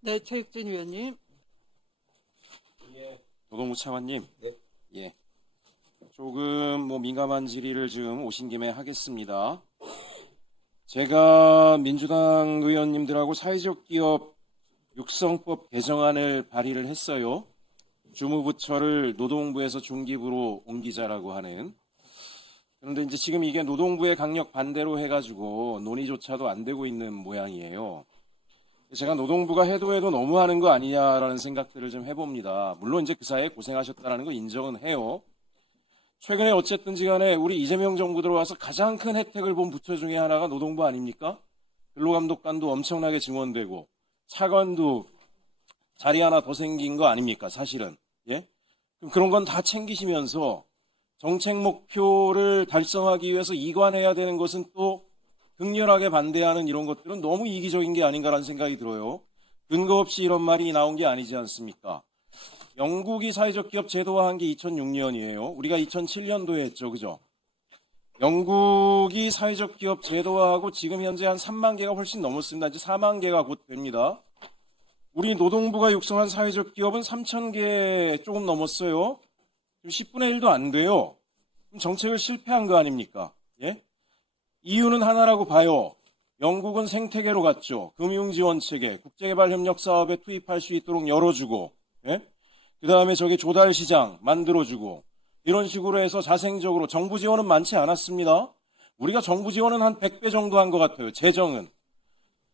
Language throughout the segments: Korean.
네, 최익진 위원님. 예. 노동부 차관님. 네. 예. 조금 민감한 질의를 지금 오신 김에 하겠습니다. 제가 민주당 의원님들하고 사회적 기업 육성법 개정안을 발의를 했어요. 주무부처를 노동부에서 중기부로 옮기자라고 하는. 그런데 이제 지금 이게 노동부의 강력 반대로 해가지고 논의조차도 안 되고 있는 모양이에요. 제가 노동부가 해도 너무하는 거 아니냐라는 생각들을 좀 해봅니다. 물론 이제 그 사이에 고생하셨다는 거 인정은 해요. 최근에 어쨌든지 간에 우리 이재명 정부 들어와서 가장 큰 혜택을 본 부처 중에 하나가 노동부 아닙니까? 근로감독관도 엄청나게 증원되고 차관도 자리 하나 더 생긴 거 아닙니까? 사실은. 예? 그럼 그런 건 다 챙기시면서 정책 목표를 달성하기 위해서 이관해야 되는 것은 또 극렬하게 반대하는 이런 것들은 너무 이기적인 게 아닌가라는 생각이 들어요. 근거 없이 이런 말이 나온 게 아니지 않습니까? 영국이 사회적 기업 제도화한 게 2006년이에요. 우리가 2007년도에 했죠. 그죠? 영국이 사회적 기업 제도화하고 지금 현재 한 3만 개가 훨씬 넘었습니다. 이제 4만 개가 곧 됩니다. 우리 노동부가 육성한 사회적 기업은 3천 개 조금 넘었어요. 10분의 1도 안 돼요. 그럼 정책을 실패한 거 아닙니까? 예? 이유는 하나라고 봐요. 영국은 생태계로 갔죠. 금융지원체계, 국제개발협력 사업에 투입할 수 있도록 열어주고, 예? 그 다음에 저기 조달시장 만들어주고, 이런 식으로 해서 자생적으로 정부 지원은 많지 않았습니다. 우리가 정부 지원은 한 100배 정도 한 것 같아요. 재정은.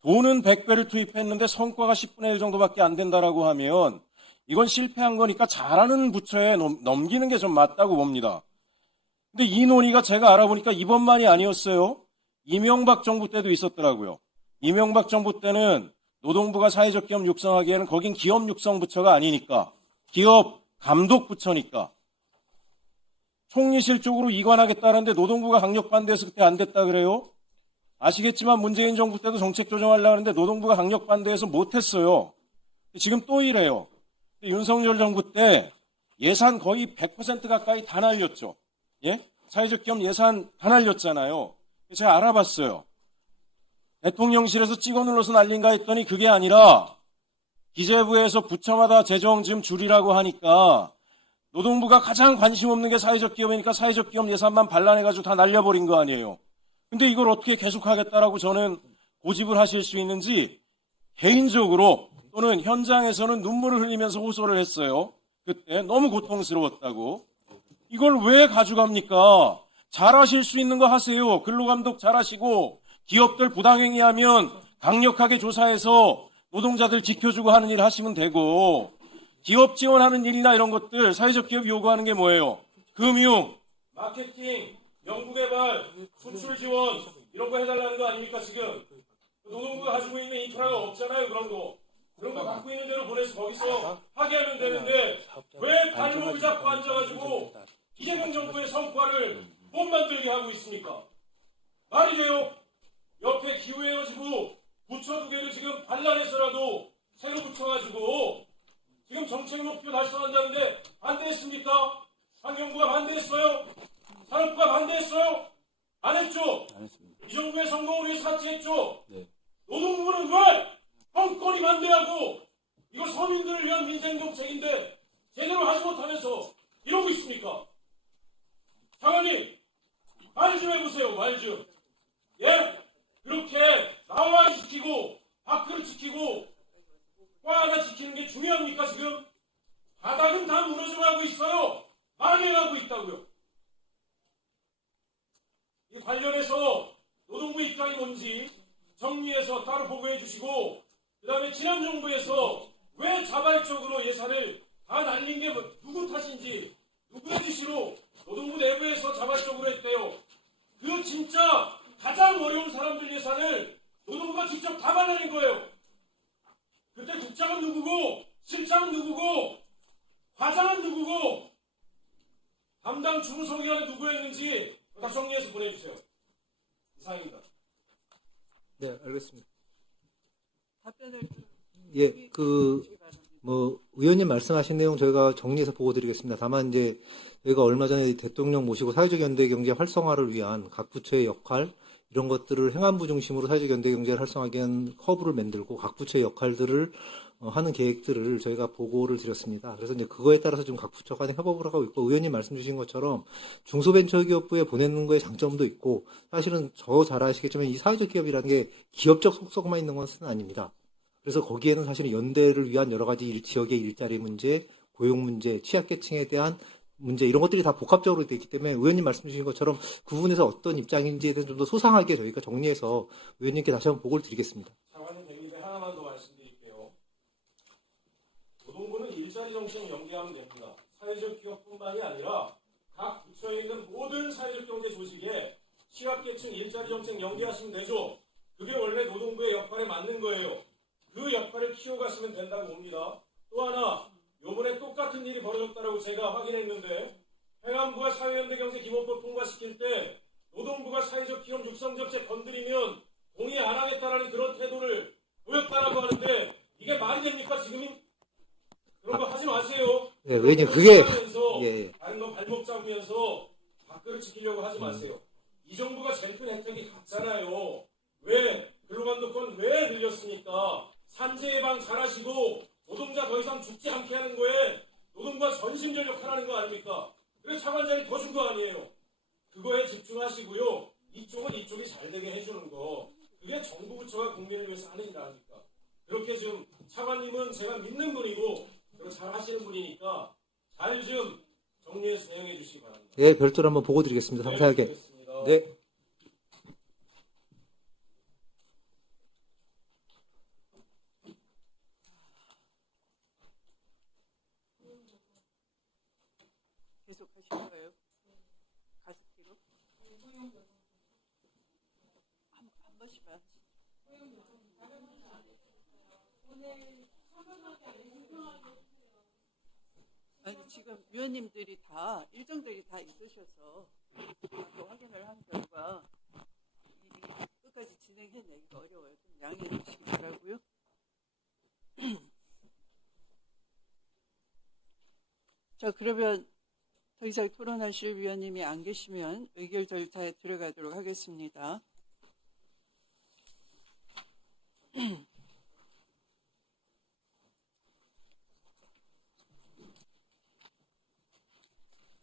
돈은 100배를 투입했는데 성과가 10분의 1 정도밖에 안 된다라고 하면 이건 실패한 거니까 잘하는 부처에 넘기는 게 좀 맞다고 봅니다. 근데 이 논의가 제가 알아보니까 이번만이 아니었어요. 이명박 정부 때도 있었더라고요. 이명박 정부 때는 노동부가 사회적 기업 육성하기에는 거긴 기업 육성 부처가 아니니까 기업 감독 부처니까 총리실 쪽으로 이관하겠다는데 노동부가 강력 반대해서 그때 안 됐다 그래요. 아시겠지만 문재인 정부 때도 정책 조정하려고 하는데 노동부가 강력 반대해서 못했어요. 지금 또 이래요. 윤석열 정부 때 예산 거의 100% 가까이 다 날렸죠. 예? 사회적 기업 예산 다 날렸잖아요. 제가 알아봤어요. 대통령실에서 찍어 눌러서 날린가 했더니 그게 아니라 기재부에서 부처마다 재정 지금 줄이라고 하니까 노동부가 가장 관심 없는 게 사회적 기업이니까 사회적 기업 예산만 반란해가지고 다 날려버린 거 아니에요. 근데 이걸 어떻게 계속하겠다라고 저는 고집을 하실 수 있는지 개인적으로 또는 현장에서는 눈물을 흘리면서 호소를 했어요. 그때 너무 고통스러웠다고. 이걸 왜 가져갑니까? 잘하실 수 있는 거 하세요. 근로감독 잘하시고 기업들 부당행위하면 강력하게 조사해서 노동자들 지켜주고 하는 일 하시면 되고 기업 지원하는 일이나 이런 것들 사회적 기업 요구하는 게 뭐예요? 금융, 마케팅, 연구개발, 수출 지원 이런 거 해달라는 거 아닙니까 지금? 노동부가 가지고 있는 인프라가 없잖아요. 그런 거 갖고 있는 대로 보내서 거기서 하게 하면 되는데 왜 발목을 잡고 앉아가지고 이재명 정부의 성과를 못 만들게 하고 있습니까? 말이 돼요? 옆에 기후해가지고 부처 두 개를 지금 반란해서라도 새로 붙여가지고 지금 정책 목표 달성한다는데 반대했습니까? 환경부가 반대했어요? 산업부가 반대했어요? 안 했죠? 안 했습니다. 이 정부의 성공을 위해서 사퇴했죠? 네. 노동부는 왜 뻔뻔히 반대하고 이거 서민들을 위한 민생정책인데 제대로 하지 못하면서 이러고 있습니까? 장관님, 말 좀 해보세요. 말 좀. 예? 그렇게 나와 지키고 밖을 지키고 과 하나 지키는 게 중요합니까 지금? 바닥은 다 무너져가고 있어요. 망해가고 있다고요. 이 관련해서 노동부 입장이 뭔지 정리해서 따로 보고해 주시고 그 다음에 지난 정부에서 왜 자발적으로 예산을 다 날린 게 누구 탓인지 누구의 지시로 노동부 내부에서 자발적으로 했대요. 그 진짜 가장 어려운 사람들 예산을 노동부가 직접 다 발라낸 거예요. 그때 국장은 누구고 실장은 누구고 과장은 누구고 담당 주무성위원회 누구였는지 다 정리해서 보내주세요. 이상입니다. 네, 알겠습니다. 답변을 예, 의원님 말씀하신 내용 저희가 정리해서 보고 드리겠습니다. 다만 이제 저희가 얼마 전에 대통령 모시고 사회적 연대 경제 활성화를 위한 각 부처의 역할, 이런 것들을 행안부 중심으로 사회적 연대 경제를 활성화하기 위한 허브를 만들고 각 부처의 역할들을 하는 계획들을 저희가 보고를 드렸습니다. 그래서 이제 그거에 따라서 지금 각 부처 간에 협업을 하고 있고, 의원님 말씀 주신 것처럼 중소벤처기업부에 보내는 거에 장점도 있고, 사실은 잘 아시겠지만 이 사회적 기업이라는 게 기업적 속성만 있는 것은 아닙니다. 그래서 거기에는 사실은 연대를 위한 여러 가지 지역의 일자리 문제, 고용 문제, 취약계층에 대한 문제, 이런 것들이 다 복합적으로 되어 있기 때문에 의원님 말씀 주신 것처럼 그 부분에서 어떤 입장인지에 대해서 좀 더 소상하게 저희가 정리해서 의원님께 다시 한번 보고를 드리겠습니다. 장관님 대립에 하나만 더 말씀드릴게요. 노동부는 일자리 정책 연계하면 됩니다. 사회적 기업뿐만이 아니라 각 부처에 있는 모든 사회적 경제 조직에 취약계층 일자리 정책 연계하시면 되죠. 그게 원래 노동부의 역할에 맞는 거예요. 그 역할을 키워가시면 된다고 봅니다. 또 하나, 요번에 똑같은 일이 벌어졌다고 제가 확인했는데, 행안부가 사회연대경제기본법 통과시킬 때 노동부가 사회적 기업 육성정책 건드리면 동의 안 하겠다라는 그런 태도를 보였다라고 하는데, 이게 말이 됩니까 지금? 그런 거 하지 마세요. 예, 의원님 그게 예. 다른 거 발목 잡으면서 밥그릇 지키려고 하지 마세요. 이 정부가 제일 큰 혜택이 같잖아요. 왜 근로감독권 왜 늘렸습니까? 산재 예방 잘하시고 노동자 더 이상 죽지 않게 하는 거에 노동부가 전심전력하라는 거 아닙니까? 그래서 차관장이 더 준 거 아니에요. 그거에 집중하시고요. 이쪽은 이쪽이 잘 되게 해주는 거. 그게 정부 부처가 국민을 위해서 하는 일 아닙니까? 그렇게 좀 차관님은 제가 믿는 분이고 그리고 잘 하시는 분이니까 잘 좀 정리해서 대응해 주시기 바랍니다. 네, 별도로 한번 보고 드리겠습니다. 상세하게. 알겠습니다. 네. 계속 하실 거예요? 가습기로? 한 번씩만. 아니, 지금 위원님들이 다, 일정들이 다 있으셔서 또 확인을 한 결과 이 끝까지 진행해내기가 어려워요. 좀 양해해 주시기 바라고요. 자, 그러면 더 이상 토론하실 위원님이 안 계시면 의결 절차에 들어가도록 하겠습니다.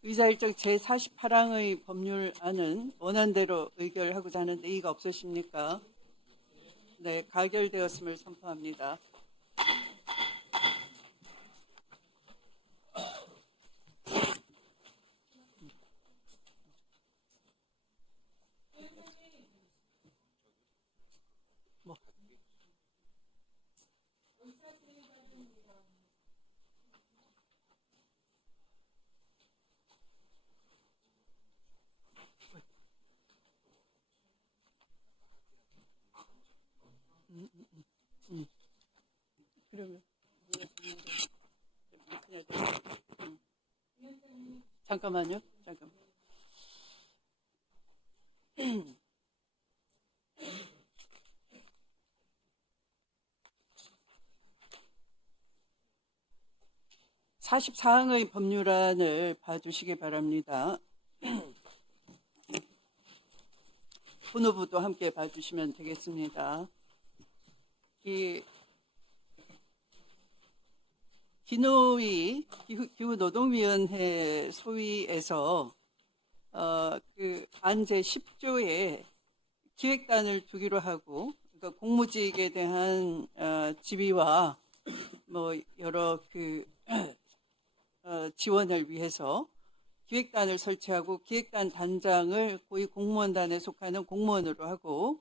의사일정 제48항의 법률안은 원안대로 의결하고자 하는데 이의가 없으십니까? 네, 가결되었음을 선포합니다. 그러면 잠깐만요. 잠깐. (44항의) 법률안을 봐주시기 바랍니다. 본후부도 함께 봐주시면 되겠습니다. 이 기후노동위원회 소위에서 그 안제 10조에 기획단을 두기로 하고, 그러니까 공무직에 대한 지위와 뭐 여러 그 지원을 위해서 기획단을 설치하고 기획단 단장을 고위 공무원단에 속하는 공무원으로 하고,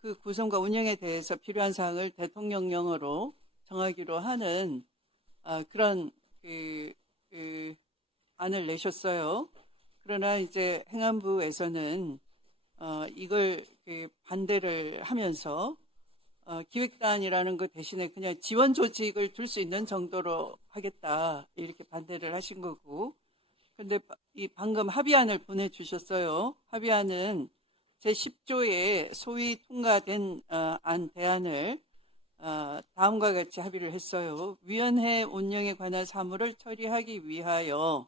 그 구성과 운영에 대해서 필요한 사항을 대통령령으로 정하기로 하는 그런 안을 내셨어요. 그러나 이제 행안부에서는 이걸 반대를 하면서 기획단이라는 것 대신에 그냥 지원 조직을 둘 수 있는 정도로 하겠다, 이렇게 반대를 하신 거고, 근데 이 방금 합의안을 보내주셨어요. 합의안은 제10조에 소위 통과된 안 대안을 다음과 같이 합의를 했어요. 위원회 운영에 관한 사무를 처리하기 위하여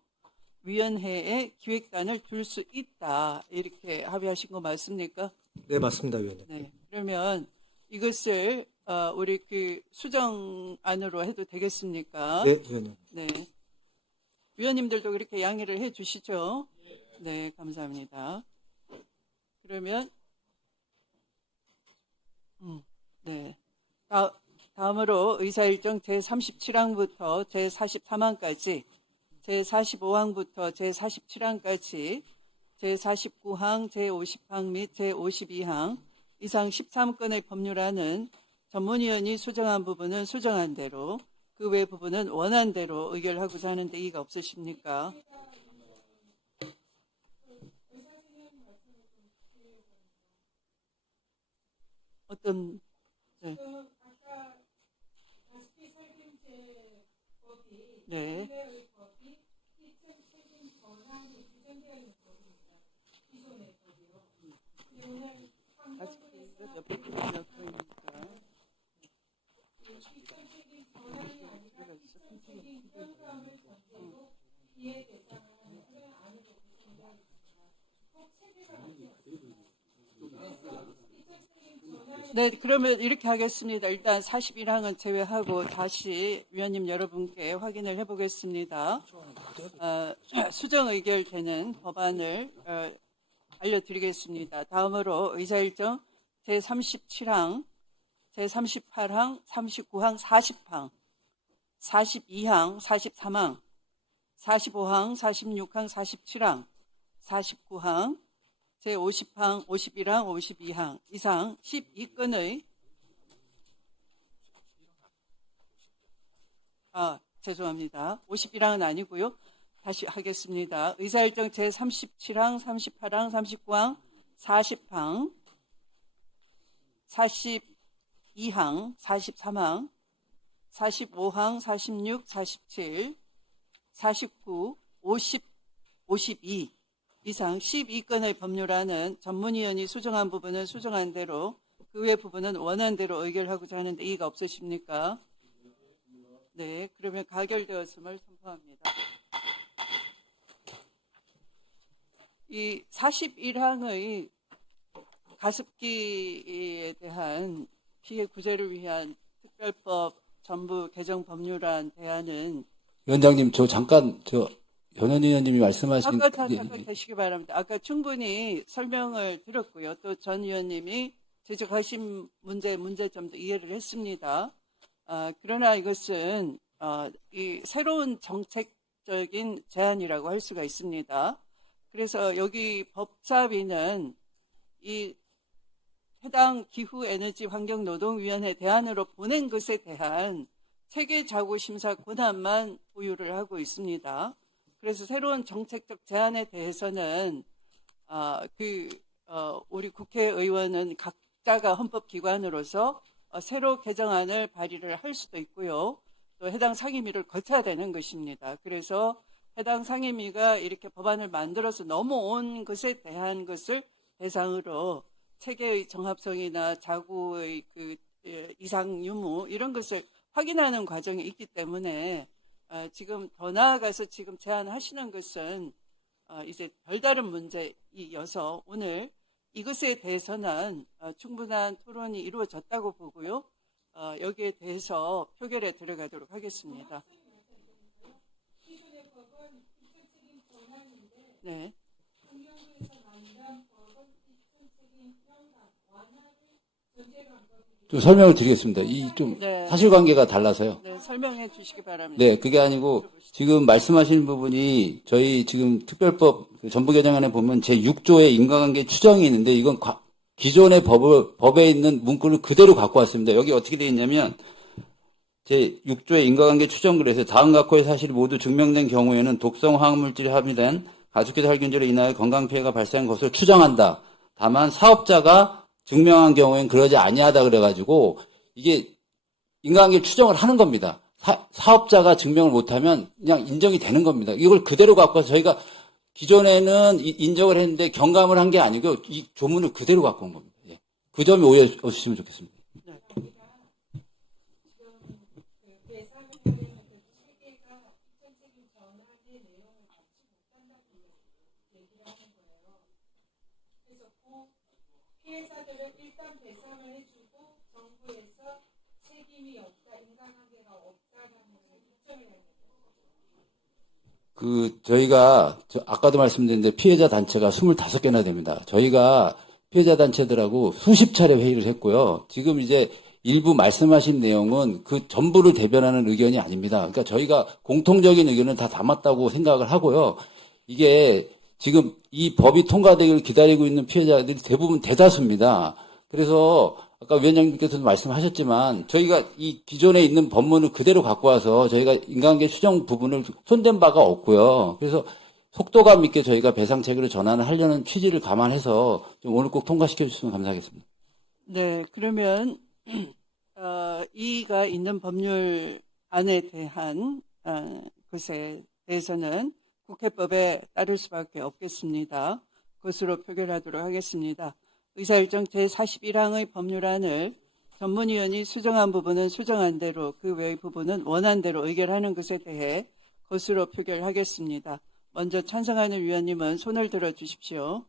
위원회에 기획단을 둘 수 있다, 이렇게 합의하신 거 맞습니까? 네, 맞습니다, 위원님. 네. 그러면 이것을 우리 그 수정안으로 해도 되겠습니까? 네, 위원님. 네. 위원님들도 그렇게 양해를 해 주시죠? 네, 감사합니다. 그러면 네. 다음으로 의사일정 제37항부터 제43항까지, 제45항부터 제47항까지, 제49항, 제50항 및 제52항 이상 13건의 법률안은 전문위원이 수정한 부분은 수정한 대로, 그 외 부분은 원한 대로 의결하고자 하는데 이의가 없으십니까? 어떤 네. 네. 옆에 있으니까. 네, 그러면 이렇게 하겠습니다. 일단 41항은 제외하고 다시 위원님 여러분께 확인을 해보겠습니다. 수정 의결되는 법안을 알려드리겠습니다. 다음으로 의사일정 제37항, 제38항, 39항, 40항, 42항, 43항, 45항, 46항, 47항, 49항, 제50항, 51항, 52항 이상 12건의 죄송합니다. 51항은 아니고요. 다시 하겠습니다. 의사일정 제37항, 38항, 39항, 40항, 42항, 43항, 45항, 46, 47, 49, 50, 52 이상 12건의 법률안은 전문위원이 수정한 부분은 수정한 대로, 그 외 부분은 원한 대로 의결하고자 하는데 이의가 없으십니까? 네, 그러면 가결되었음을 선포합니다. 이 41항의 가습기에 대한 피해 구제를 위한 특별법 전부 개정 법률안 대안은 위원장님, 저 잠깐, 현현 의원님이 말씀하신. 잠깐 되시기 바랍니다. 아까 충분히 설명을 들었고요. 또 전 의원님이 지적하신 문제점도 이해를 했습니다. 그러나 이것은 이 새로운 정책적인 제안이라고 할 수가 있습니다. 그래서 여기 법사위는 이 해당 기후에너지환경노동위원회 대안으로 보낸 것에 대한 체계자구심사 권한만 보유를 하고 있습니다. 그래서 새로운 정책적 제안에 대해서는 우리 국회의원은 각자가 헌법기관으로서 새로 개정안을 발의를 할 수도 있고요. 또 해당 상임위를 거쳐야 되는 것입니다. 그래서 해당 상임위가 이렇게 법안을 만들어서 넘어온 것에 대한 것을 대상으로 체계의 정합성이나 자구의 그 이상 유무 이런 것을 확인하는 과정이 있기 때문에 지금 더 나아가서 지금 제안하시는 것은 이제 별다른 문제이어서 오늘 이것에 대해서는 충분한 토론이 이루어졌다고 보고요. 여기에 대해서 표결에 들어가도록 하겠습니다. 네. 좀 설명을 드리겠습니다. 이 좀 네. 사실관계가 달라서요. 네, 설명해 주시기 바랍니다. 네, 그게 아니고 지금 말씀하시는 부분이 저희 지금 특별법 전부 개정안에 보면 제6조의 인과관계 추정이 있는데 이건 기존의 법에 있는 문구를 그대로 갖고 왔습니다. 여기 어떻게 되어 있냐면 제6조의 인과관계 추정글에서 다음 각호의 사실이 모두 증명된 경우에는 독성 화학물질이 함유된 가축기사 살균제로 인하여 건강피해가 발생한 것을 추정한다. 다만 사업자가 증명한 경우엔 그러지 아니하다 그래가지고 이게 인과관계 추정을 하는 겁니다. 사업자가 증명을 못하면 그냥 인정이 되는 겁니다. 이걸 그대로 갖고 와서 저희가 기존에는 인정을 했는데 경감을 한 게 아니고 이 조문을 그대로 갖고 온 겁니다. 예. 그 점이 오해 없으시면 좋겠습니다. 피해자들은 일단 배상을 해주고 정부에서 책임이 없다, 인간관계가 없다라는 입장을 내는 저희가, 아까도 말씀드렸는데 피해자 단체가 25개나 됩니다. 저희가 피해자 단체들하고 수십 차례 회의를 했고요. 지금 이제 일부 말씀하신 내용은 그 전부를 대변하는 의견이 아닙니다. 그러니까 저희가 공통적인 의견은 다 담았다고 생각을 하고요. 이게 지금 이 법이 통과되기를 기다리고 있는 피해자들이 대부분 대다수입니다. 그래서 아까 위원장님께서도 말씀하셨지만 저희가 이 기존에 있는 법문을 그대로 갖고 와서 저희가 인간관계 추정 부분을 손댄 바가 없고요. 그래서 속도감 있게 저희가 배상책으로 전환을 하려는 취지를 감안해서 좀 오늘 꼭 통과시켜 주시면 감사하겠습니다. 네, 그러면 이의가 있는 법률안에 대한 것에 대해서는 국회법에 따를 수밖에 없겠습니다. 그것으로 표결하도록 하겠습니다. 의사일정 제41항의 법률안을 전문위원이 수정한 부분은 수정한 대로 그 외의 부분은 원한 대로 의결하는 것에 대해 것으로 표결하겠습니다. 먼저 찬성하는 위원님은 손을 들어 주십시오.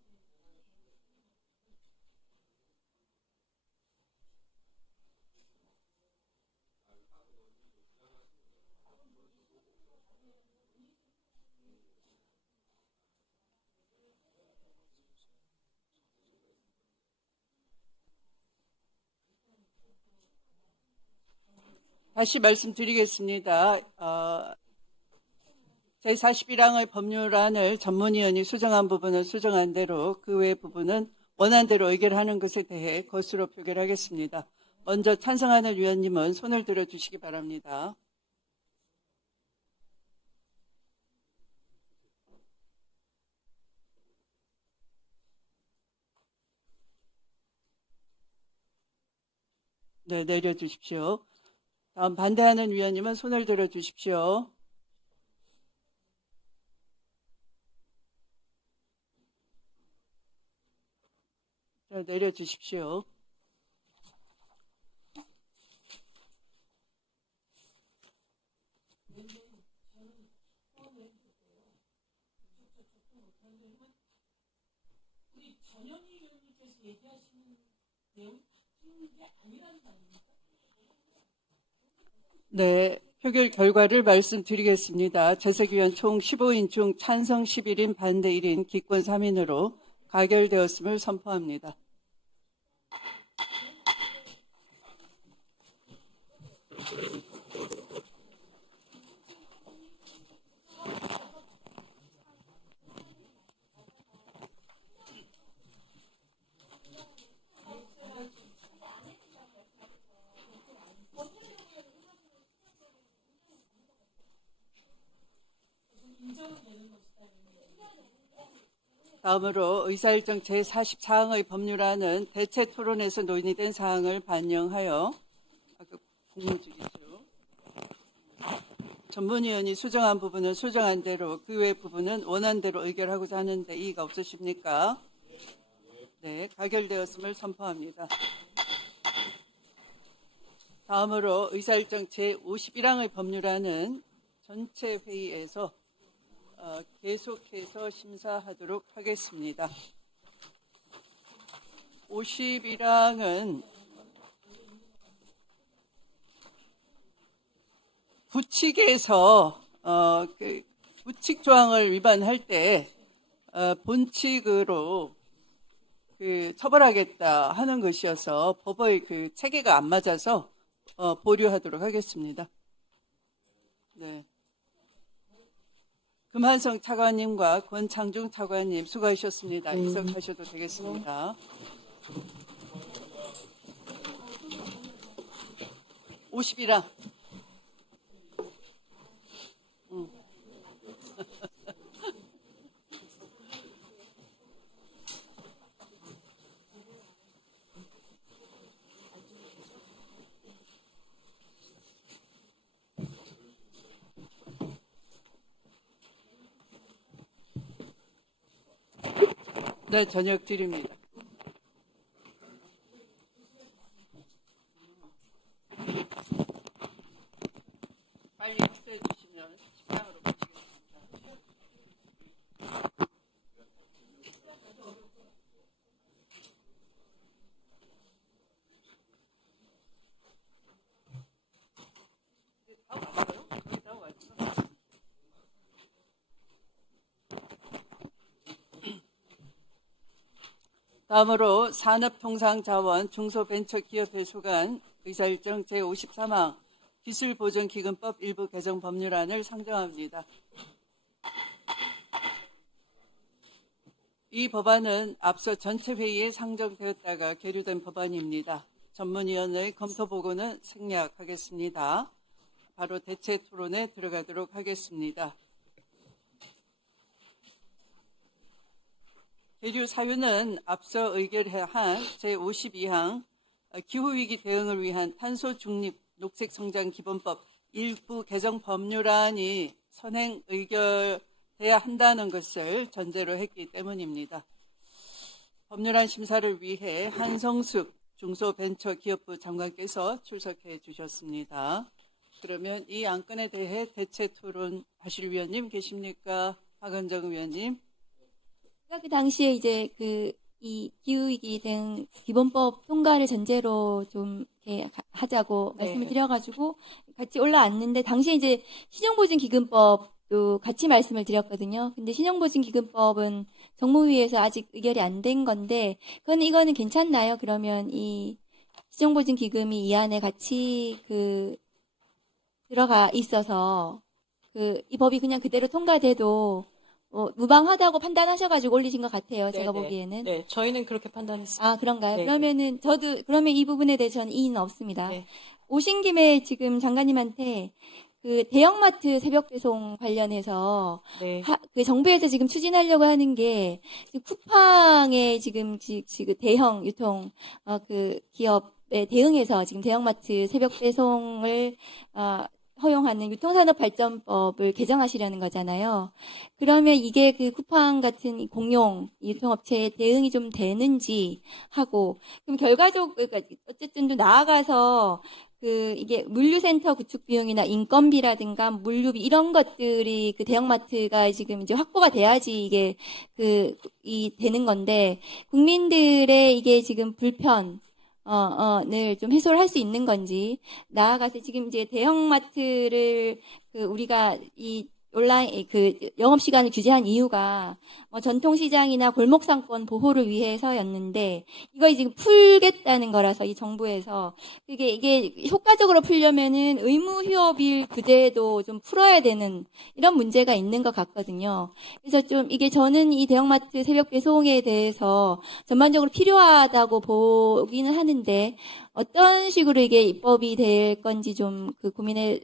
다시 말씀드리겠습니다. 제41항의 법률안을 전문위원이 수정한 부분은 수정한 대로 그 외 부분은 원한 대로 의결하는 것에 대해 것으로 표결하겠습니다. 먼저 찬성하는 위원님은 손을 들어 주시기 바랍니다. 네, 내려주십시오. 다음 반대하는 위원님은 손을 들어 주십시오. 자, 내려주십시오. 네, 표결 결과를 말씀드리겠습니다. 재석위원 총 15인 중 찬성 11인, 반대 1인, 기권 3인으로 가결되었음을 선포합니다. 다음으로 의사일정 제44항의 법률안은 대체 토론에서 논의된 사항을 반영하여 아까 공무주기죠. 전문위원이 수정한 부분은 수정한 대로 그 외 부분은 원한 대로 의결하고자 하는데 이의가 없으십니까? 네, 가결되었음을 선포합니다. 다음으로 의사일정 제51항의 법률안은 전체 회의에서 계속해서 심사하도록 하겠습니다. 51항은 부칙에서 부칙 조항을 위반할 때 본칙으로 처벌하겠다 하는 것이어서 법의 체계가 안 맞아서 보류하도록 하겠습니다. 네. 금한성 차관님과 권창중 차관님 수고하셨습니다. 입석하셔도 되겠습니다. 51항. 네, 저녁 드립니다. 빨리 합수해 주시면 식당으로 모시겠습니다. 다음으로 산업통상자원 중소벤처기업회 소관 의사일정 제53항 기술보전기금법 일부 개정 법률안을 상정합니다. 이 법안은 앞서 전체 회의에 상정되었다가 계류된 법안입니다. 전문위원회의 검토 보고는 생략하겠습니다. 바로 대체 토론에 들어가도록 하겠습니다. 계류 사유는 앞서 의결한 제52항 기후위기 대응을 위한 탄소 중립 녹색 성장 기본법 일부 개정 법률안이 선행 의결돼야 한다는 것을 전제로 했기 때문입니다. 법률안 심사를 위해 한성숙 중소벤처기업부 장관께서 출석해 주셨습니다. 그러면 이 안건에 대해 대체 토론하실 위원님 계십니까? 박은정 의원님. 그 당시에 이제 이 기후위기 대응 기본법 통과를 전제로 좀 이렇게 하자고 네. 말씀을 드려가지고 같이 올라왔는데 당시에 이제 신용보증기금법도 같이 말씀을 드렸거든요. 근데 신용보증기금법은 정무위에서 아직 의결이 안 된 건데 이거는 괜찮나요? 그러면 이 신용보증기금이 이 안에 같이 들어가 있어서 이 법이 그냥 그대로 통과돼도 무방하다고 판단하셔가지고 올리신 것 같아요. 제가 네, 보기에는. 네, 저희는 그렇게 판단했습니다. 아, 그런가요? 네. 그러면은 그러면 이 부분에 대해서는 이의는 없습니다. 네. 오신 김에 지금 장관님한테 대형마트 새벽 배송 관련해서 네. 정부에서 지금 추진하려고 하는 게 쿠팡의 지금 대형 유통 기업에 대응해서 지금 대형마트 새벽 배송을 허용하는 유통산업발전법을 개정하시려는 거잖아요. 그러면 이게 쿠팡 같은 이 공용 유통업체에 대응이 좀 되는지 하고, 그럼 그러니까 어쨌든 좀 나아가서 이게 물류센터 구축 비용이나 인건비라든가 물류비 이런 것들이 대형마트가 지금 이제 확보가 돼야지 이게 되는 건데, 국민들의 이게 지금 불편, 늘 좀 해소를 할 수 있는 건지, 나아가서 지금 이제 대형마트를 우리가 이 온라인 영업시간을 규제한 이유가 전통시장이나 골목상권 보호를 위해서였는데 이거 지금 풀겠다는 거라서 이 정부에서 이게 효과적으로 풀려면은 의무 휴업일 규제도 좀 풀어야 되는 이런 문제가 있는 것 같거든요. 그래서 좀 저는 이 대형마트 새벽 배송에 대해서 전반적으로 필요하다고 보기는 하는데 어떤 식으로 이게 입법이 될 건지 좀 고민을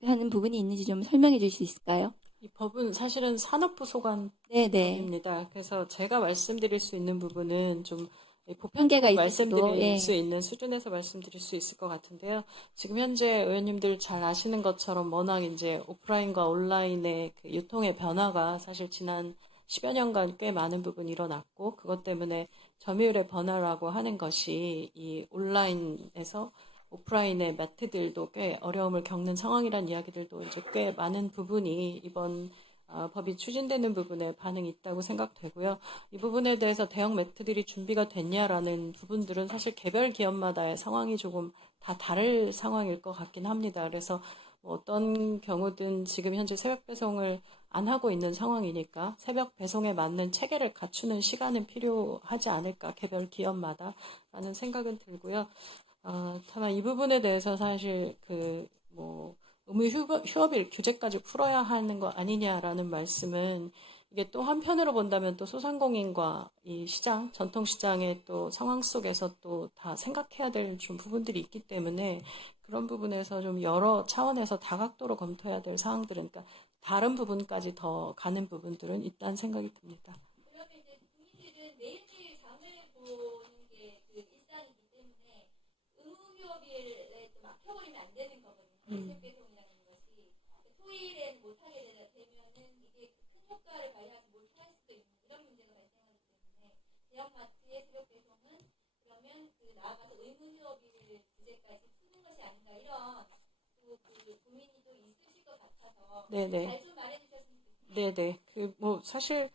하는 부분이 있는지 좀 설명해 주실 수 있을까요? 이 법은 사실은 산업부 소관 네네. 법입니다. 그래서 제가 말씀드릴 수 있는 부분은 좀 한계가 보편적으로 있을 수도, 말씀드릴 예. 수 있는 수준에서 말씀드릴 수 있을 것 같은데요. 지금 현재 의원님들 잘 아시는 것처럼 워낙 이제 오프라인과 온라인의 유통의 변화가 사실 지난 10여 년간 꽤 많은 부분이 일어났고 그것 때문에 점유율의 변화라고 하는 것이 이 온라인에서 오프라인의 마트들도 꽤 어려움을 겪는 상황이라는 이야기들도 이제 꽤 많은 부분이 이번 법이 추진되는 부분에 반응이 있다고 생각되고요. 이 부분에 대해서 대형 마트들이 준비가 됐냐라는 부분들은 사실 개별 기업마다의 상황이 조금 다 다를 상황일 것 같긴 합니다. 그래서 어떤 경우든 지금 현재 새벽 배송을 안 하고 있는 상황이니까 새벽 배송에 맞는 체계를 갖추는 시간은 필요하지 않을까 개별 기업마다 라는 생각은 들고요. 다만 이 부분에 대해서 사실 의무 휴업일 규제까지 풀어야 하는 거 아니냐라는 말씀은 이게 또 한편으로 본다면 또 소상공인과 이 시장, 전통시장의 또 상황 속에서 또 다 생각해야 될 좀 부분들이 있기 때문에 그런 부분에서 좀 여러 차원에서 다각도로 검토해야 될 사항들은, 그러니까 다른 부분까지 더 가는 부분들은 있다는 생각이 듭니다. 그러면 이제 국민들은 매일매일 장을 보는 게 일상이기 때문에 의무휴업일에 좀 막혀버리면 안 되는 거거든요. 새벽배송이라는 것이 토일에 못하게 되면은 이게 큰 효과를 발휘하지 못할 수도 있는 이런 문제가 발생하기 때문에 대형마트의 새벽배송은 그러면 나아가서 의무휴업일 규제까지 푸는 것이 아닌가 이런 고민이 또 있으실 것 같아서 네네. 잘 좀 말해주셨으면 좋겠습니다. 네네. 사실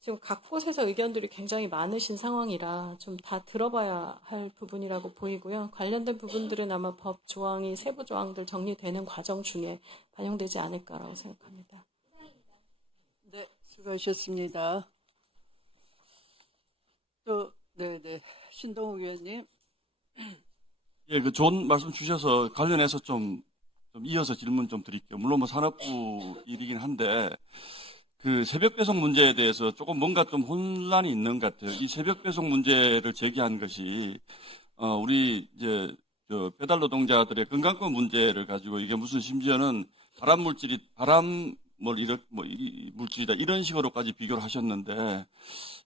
지금 각 곳에서 의견들이 굉장히 많으신 상황이라 좀 다 들어봐야 할 부분이라고 보이고요. 관련된 부분들은 아마 법 조항이 세부 조항들 정리되는 과정 중에 반영되지 않을까라고 생각합니다. 네, 수고하셨습니다. 또 네. 신동욱 의원님. 예, 그 좋은 말씀 주셔서 관련해서 좀 이어서 질문 좀 드릴게요. 물론 뭐 산업부 일이긴 한데, 그 새벽 배송 문제에 대해서 조금 뭔가 좀 혼란이 있는 것 같아요. 이 새벽 배송 문제를 제기한 것이, 우리 이제, 배달 노동자들의 건강권 문제를 가지고 이게 무슨 심지어는 물질이다 이런 식으로까지 비교를 하셨는데,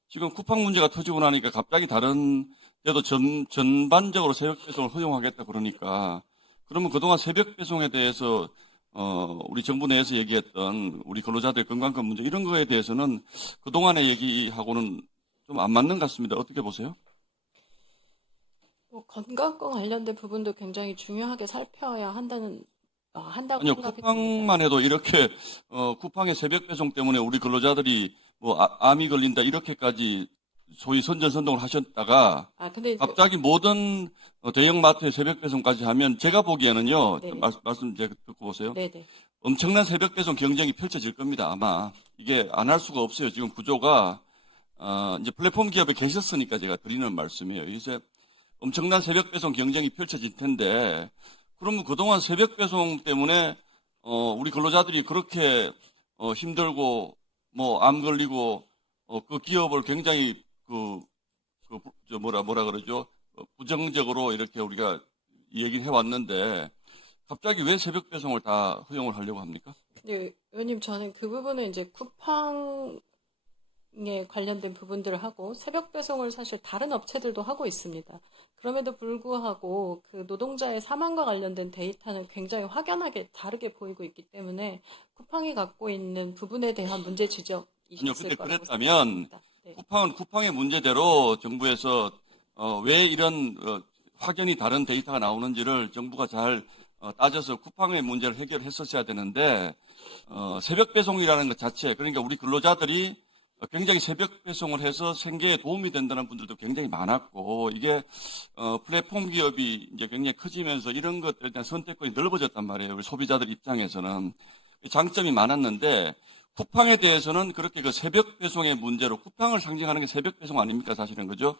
지금 쿠팡 문제가 터지고 나니까 갑자기 다른 데도 전반적으로 새벽 배송을 허용하겠다 그러니까, 그러면 그동안 새벽 배송에 대해서 우리 정부 내에서 얘기했던 우리 근로자들의 건강권 문제 이런 거에 대해서는 그동안의 얘기하고는 좀 안 맞는 것 같습니다. 어떻게 보세요? 뭐 건강권 관련된 부분도 굉장히 중요하게 살펴야 한다고 아니요, 생각이 쿠팡만 듭니다. 해도 이렇게 쿠팡의 새벽 배송 때문에 우리 근로자들이 뭐 암이 걸린다 이렇게까지 소위 선전선동을 하셨다가 근데 이제 갑자기 모든 대형마트의 새벽 배송까지 하면 제가 보기에는요, 네. 말씀 제가 듣고 보세요. 네네. 엄청난 새벽 배송 경쟁이 펼쳐질 겁니다. 아마 이게 안 할 수가 없어요. 지금 구조가 이제 플랫폼 기업에 계셨으니까 제가 드리는 말씀이에요. 이제 엄청난 새벽 배송 경쟁이 펼쳐질 텐데, 그러면 그동안 새벽 배송 때문에 우리 근로자들이 그렇게 힘들고 뭐 암 걸리고 그 기업을 굉장히 뭐라 그러죠? 부정적으로 이렇게 우리가 얘기를 해왔는데 갑자기 왜 새벽 배송을 다 허용을 하려고 합니까? 근데 의원님 저는 그 부분은 이제 쿠팡에 관련된 부분들을 하고 새벽 배송을 사실 다른 업체들도 하고 있습니다. 그럼에도 불구하고 그 노동자의 사망과 관련된 데이터는 굉장히 확연하게 다르게 보이고 있기 때문에 쿠팡이 갖고 있는 부분에 대한 문제 지적이 아니요, 있을 근데 거라고 그랬다면 생각합니다. 네. 쿠팡은 쿠팡의 문제대로 정부에서 왜 이런 확연히 다른 데이터가 나오는지를 정부가 잘 따져서 쿠팡의 문제를 해결했었어야 되는데 새벽 배송이라는 것 자체, 그러니까 우리 근로자들이 굉장히 새벽 배송을 해서 생계에 도움이 된다는 분들도 굉장히 많았고, 이게 플랫폼 기업이 이제 굉장히 커지면서 이런 것들에 대한 선택권이 넓어졌단 말이에요. 우리 소비자들 입장에서는 장점이 많았는데, 쿠팡에 대해서는 그렇게 그 새벽 배송의 문제로, 쿠팡을 상징하는 게 새벽 배송 아닙니까, 사실은, 그죠?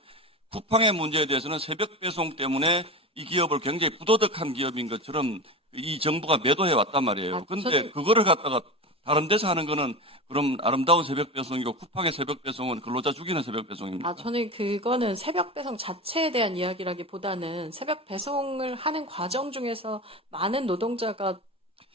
쿠팡의 문제에 대해서는 새벽 배송 때문에 이 기업을 굉장히 부도덕한 기업인 것처럼 이 정부가 매도해 왔단 말이에요. 근데 그거를 갖다가 다른 데서 하는 거는 그럼 아름다운 새벽 배송이고, 쿠팡의 새벽 배송은 근로자 죽이는 새벽 배송입니다. 저는 그거는 새벽 배송 자체에 대한 이야기라기보다는 새벽 배송을 하는 과정 중에서 많은 노동자가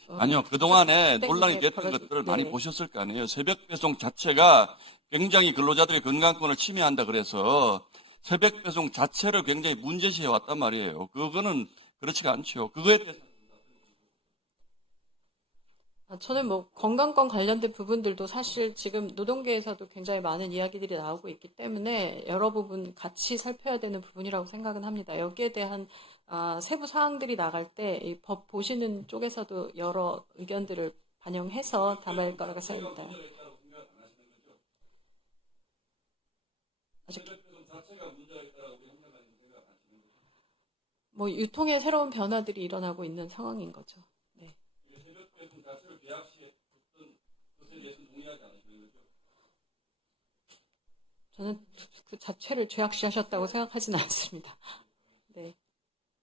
아니요, 그동안에 네, 논란이 네, 됐던 벌어지- 것들을 네. 많이 보셨을 거 아니에요. 새벽 배송 자체가 굉장히 근로자들의 건강권을 침해한다 그래서 새벽 배송 자체를 굉장히 문제시해 왔단 말이에요. 그거는 그렇지가 않죠. 그거에 대해서 저는 뭐 건강권 관련된 부분들도 사실 지금 노동계에서도 굉장히 많은 이야기들이 나오고 있기 때문에 여러 부분 같이 살펴야 되는 부분이라고 생각은 합니다. 여기에 대한 세부 사항들이 나갈 때 이 법 보시는 쪽에서도 여러 의견들을 반영해서 담을 거라고 생각합니다. 뭐 유통에 새로운 변화들이 일어나고 있는 상황인 거죠. 네. 저는 그 자체를 죄악시하셨다고 생각하지는 않습니다. 네.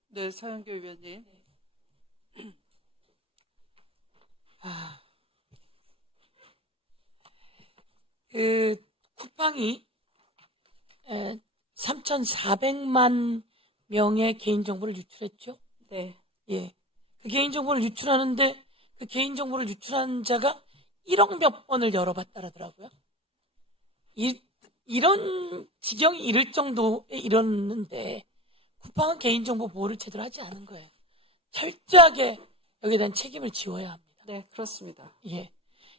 네, 서영교 의원님. 그 쿠팡이 3,400만 명의 개인정보를 유출했죠. 네. 예. 그 개인정보를 유출하는데 그 개인정보를 유출한 자가 1억 몇 번을 열어봤다라더라고요. 이런 지경이 이를 정도에 이뤘는데 쿠팡은 개인정보 보호를 제대로 하지 않은 거예요. 철저하게 여기에 대한 책임을 지워야 합니다. 네, 그렇습니다. 예.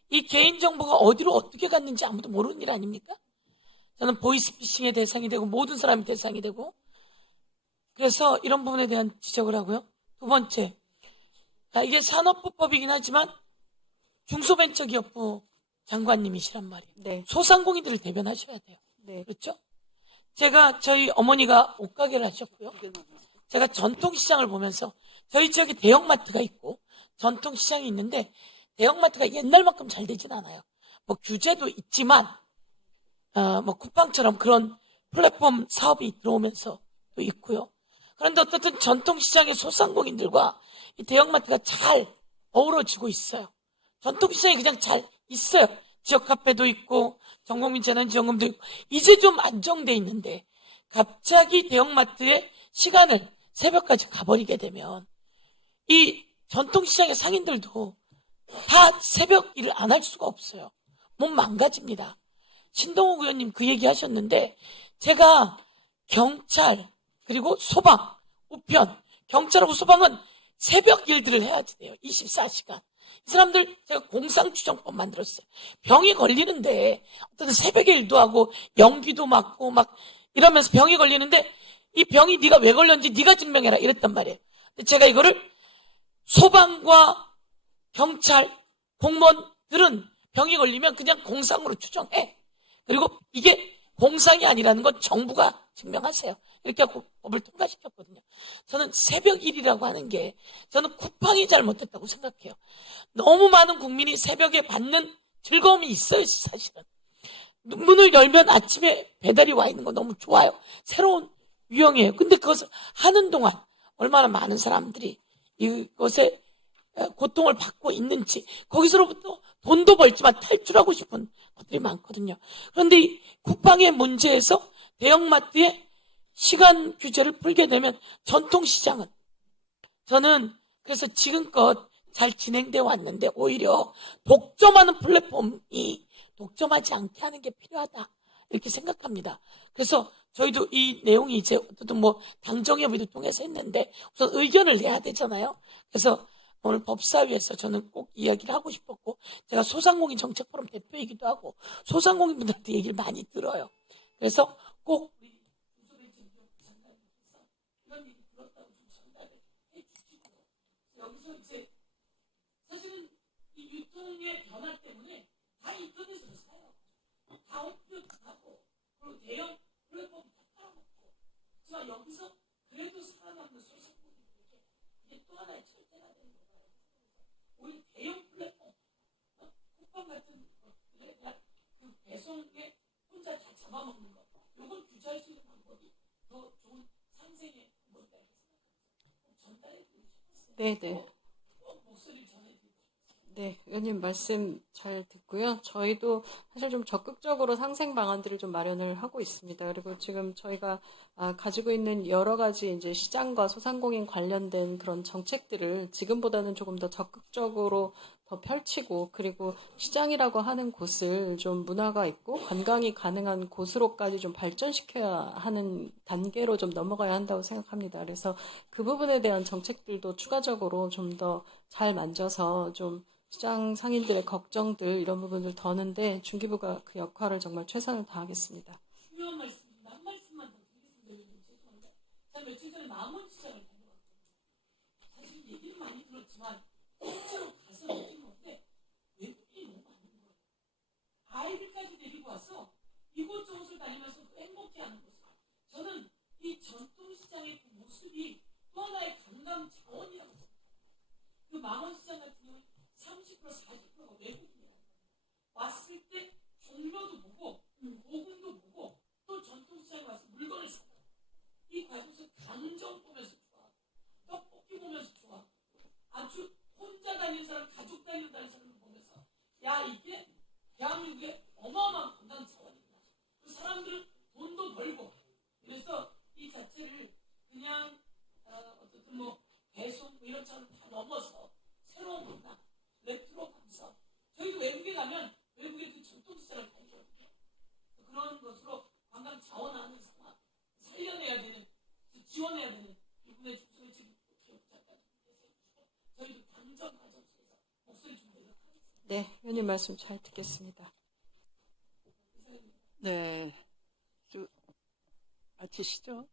이 개인정보가 어디로 어떻게 갔는지 아무도 모르는 일 아닙니까? 저는 보이스피싱의 대상이 되고 모든 사람이 대상이 되고 그래서 이런 부분에 대한 지적을 하고요. 두 번째, 이게 산업부법이긴 하지만 중소벤처기업부 장관님이시란 말이에요. 네. 소상공인들을 대변하셔야 돼요. 네. 그렇죠? 저희 어머니가 옷가게를 하셨고요. 제가 전통시장을 보면서 저희 지역에 대형마트가 있고 전통시장이 있는데 대형마트가 옛날만큼 잘 되진 않아요. 뭐 규제도 있지만 뭐 쿠팡처럼 그런 플랫폼 사업이 들어오면서 또 있고요. 그런데 어쨌든 전통시장의 소상공인들과 이 대형마트가 잘 어우러지고 있어요. 전통시장이 그냥 잘 있어요. 지역 카페도 있고 전국민 재난지원금도 있고 이제 좀 안정돼 있는데 갑자기 대형마트의 시간을 새벽까지 가버리게 되면 이 전통시장의 상인들도 다 새벽 일을 안 할 수가 없어요. 몸 망가집니다. 신동욱 의원님 그 얘기 하셨는데 제가 경찰 그리고 소방, 우편, 경찰하고 소방은 새벽 일들을 해야 돼요. 24시간. 이 사람들 제가 공상추정법 만들었어요. 병이 걸리는데 어떤 새벽에 일도 하고 연기도 맡고 막 이러면서 병이 걸리는데 이 병이 네가 왜 걸렸는지 네가 증명해라 이랬단 말이에요. 근데 제가 이거를 소방과 경찰, 공무원들은 병이 걸리면 그냥 공상으로 추정해. 그리고 이게 공상이 아니라는 건 정부가 증명하세요. 이렇게 하고 법을 통과시켰거든요. 저는 새벽 일이라고 하는 게 저는 쿠팡이 잘못됐다고 생각해요. 너무 많은 국민이 새벽에 받는 즐거움이 있어요, 사실은. 문을 열면 아침에 배달이 와 있는 거 너무 좋아요. 새로운 유형이에요. 근데 그것을 하는 동안 얼마나 많은 사람들이 이것에 고통을 받고 있는지 거기서로부터 돈도 벌지만 탈출하고 싶은 것들이 많거든요. 그런데 이 쿠팡의 문제에서 대형마트의 시간 규제를 풀게 되면 전통시장은 저는 그래서 지금껏 잘 진행되어 왔는데 오히려 독점하는 플랫폼이 독점하지 않게 하는 게 필요하다 이렇게 생각합니다. 그래서 저희도 이 내용이 이제 어쨌든 뭐 당정협의도 통해서 했는데 우선 의견을 내야 되잖아요. 그래서 오늘 법사위에서 저는 꼭 이야기를 하고 싶었고 제가 소상공인 정책포럼 대표이기도 하고 소상공인분들한테 얘기를 많이 들어요. 그래서 꼭 이런 얘기 들었다고 좀 전달해 주시고 여기서 이제 사실은 이 유통의 변화 때문에 다 인터넷으로 사요. 다 오프도 하고 그리고 대형 플랫폼 다 깔아놓고 하지만 여기서 그래도 살아남는 소상공인들에게 이게 또 하나의 철퇴가 되는 거예요. 우리 대형 플랫폼 쿠팡 같은 것들에 대한 그 배송에 혼자 다 잡아먹는 거 이걸 규제할 수 있는 방법이 더 좋은 상생의 뭔가 이렇게 생각합니다. 전달해 드리고 싶었어요. 네네. 목소리를 전해드리고 싶었어요. 네, 의원님 말씀 잘 듣고요. 저희도 사실 좀 적극적으로 상생 방안들을 좀 마련을 하고 있습니다. 그리고 지금 저희가 가지고 있는 여러 가지 이제 시장과 소상공인 관련된 그런 정책들을 지금보다는 조금 더 적극적으로 더 펼치고 그리고 시장이라고 하는 곳을 좀 문화가 있고 관광이 가능한 곳으로까지 좀 발전시켜야 하는 단계로 좀 넘어가야 한다고 생각합니다. 그래서 그 부분에 대한 정책들도 추가적으로 좀 더 잘 만져서 좀 시장 상인들의 걱정들 이런 부분을 더는데 중기부가 그 역할을 정말 최선을 다하겠습니다. 중요한 말씀, 한 말씀만 더 드리겠습니다. 죄송합니다. 제가 며칠 전에 망원시장을 다녀왔거든요. 사실 얘기는 많이 들었지만 실제로 가서 느낀 건데 외국인이 너무 많은 거예요. 아이들까지 데리고 와서 이곳저곳을 다니면서 행복해하는 거죠. 저는 이 전통시장의 그 모습이 또 하나의 관광 자원이라고 생각해요. 그 망원시장 같은 경우는 30% 40%가 외국인이에요. 왔을 때 종묘도 보고 고궁도 보고 또 전통시장에 와서 물건을 사요. 이 과정에서 강정 보면서 좋아. 떡볶이 보면서 좋아. 아주 혼자 다니는 사람, 가족 다니는 사람을 보면서 야 이게 대한민국의 어마어마한 관광 자원이구나. 그 사람들은 돈도 벌고 그래서 이 자체를 그냥 어쨌든 뭐 배송 뭐 이런 차를 다 넘어서 새로운 문화 레트로 감성. 저희도 외국에 가면 외국의 그 전통시장을 가리거든요. 그런 것으로 관광 자원하는 상황 살려내야 되는, 지원해야 되는 이분의 중소의 지금 기업 작가님께서 저희도 당정 과정 속에서 목소리 좀 내도록 하겠습니다. 네, 의원님 말씀 잘 듣겠습니다. 네. 마치시죠?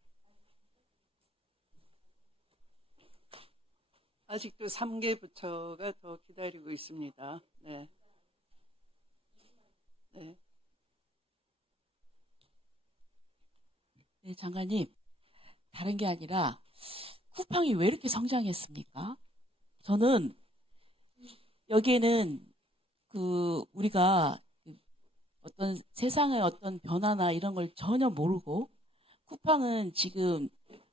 아직도 3개 부처가 더 기다리고 있습니다. 네. 네. 네, 장관님. 다른 게 아니라 쿠팡이 왜 이렇게 성장했습니까? 저는 여기에는 우리가 어떤 세상의 어떤 변화나 이런 걸 전혀 모르고 쿠팡은 지금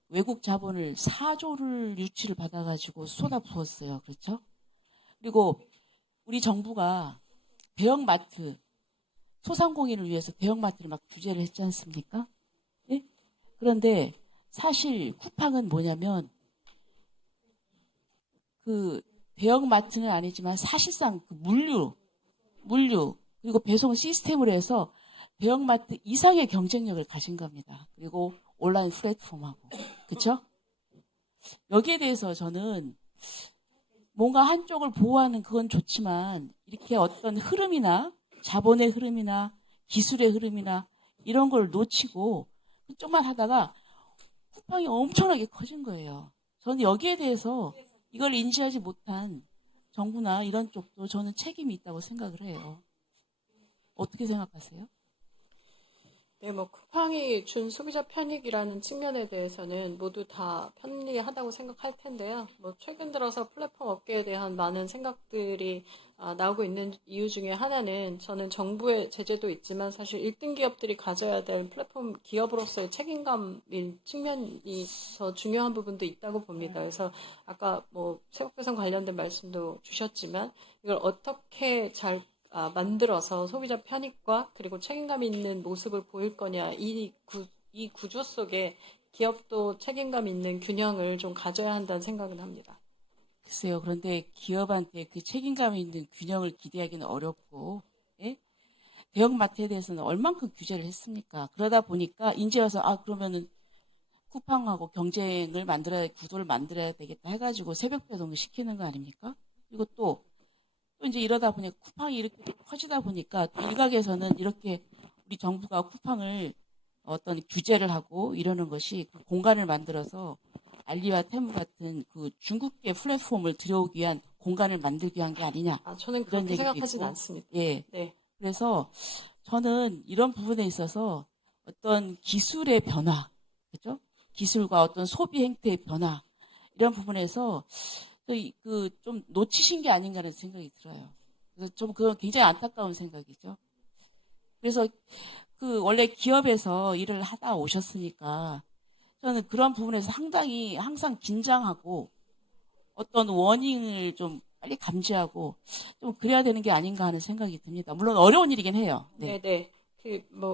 외국 자본을 4조를 유치를 받아가지고 쏟아부었어요. 그렇죠? 그리고 우리 정부가 대형마트, 소상공인을 위해서 대형마트를 막 규제를 했지 않습니까? 네? 그런데 사실 쿠팡은 뭐냐면 그 대형마트는 아니지만 사실상 그 물류 그리고 배송 시스템으로 해서 대형마트 이상의 경쟁력을 가진 겁니다. 그리고 온라인 플랫폼하고 그렇죠? 여기에 대해서 저는 뭔가 한쪽을 보호하는 그건 좋지만 이렇게 어떤 흐름이나 자본의 흐름이나 기술의 흐름이나 이런 걸 놓치고 그쪽만 하다가 쿠팡이 엄청나게 커진 거예요. 저는 여기에 대해서 이걸 인지하지 못한 정부나 이런 쪽도 저는 책임이 있다고 생각을 해요. 어떻게 생각하세요? 네, 뭐 쿠팡이 준 소비자 편익이라는 측면에 대해서는 모두 다 편리하다고 생각할 텐데요. 뭐 최근 들어서 플랫폼 업계에 대한 많은 생각들이 나오고 있는 이유 중에 하나는 저는 정부의 제재도 있지만 사실 1등 기업들이 가져야 될 플랫폼 기업으로서의 책임감인 측면이 더 중요한 부분도 있다고 봅니다. 그래서 아까 뭐 세법배송 관련된 말씀도 주셨지만 이걸 어떻게 잘 만들어서 소비자 편익과 그리고 책임감 있는 모습을 보일 거냐, 이 구조 속에 기업도 책임감 있는 균형을 좀 가져야 한다는 생각은 합니다. 글쎄요. 그런데 기업한테 그 책임감 있는 균형을 기대하기는 어렵고, 예? 대형마트에 대해서는 얼만큼 규제를 했습니까? 그러다 보니까 이제 와서 그러면은 쿠팡하고 경쟁을 구도를 만들어야 되겠다 해가지고 새벽 배송을 시키는 거 아닙니까? 그리고 또 이제 이러다 보니까 쿠팡이 이렇게 커지다 보니까 또 일각에서는 이렇게 우리 정부가 쿠팡을 어떤 규제를 하고 이러는 것이 그 공간을 만들어서 알리와 테무 같은 그 중국계 플랫폼을 들여오기 위한 공간을 만들기 위한 게 아니냐. 저는 그런 그렇게 얘기도 생각하진 있고. 않습니다. 예. 네. 그래서 저는 이런 부분에 있어서 어떤 기술의 변화, 그죠? 기술과 어떤 소비 행태의 변화 이런 부분에서 좀 놓치신 게 아닌가라는 생각이 들어요. 그래서 좀 그건 굉장히 안타까운 생각이죠. 그래서 원래 기업에서 일을 하다 오셨으니까 저는 그런 부분에서 상당히 항상 긴장하고 어떤 워닝을 좀 빨리 감지하고 좀 그래야 되는 게 아닌가 하는 생각이 듭니다. 물론 어려운 일이긴 해요. 네. 네.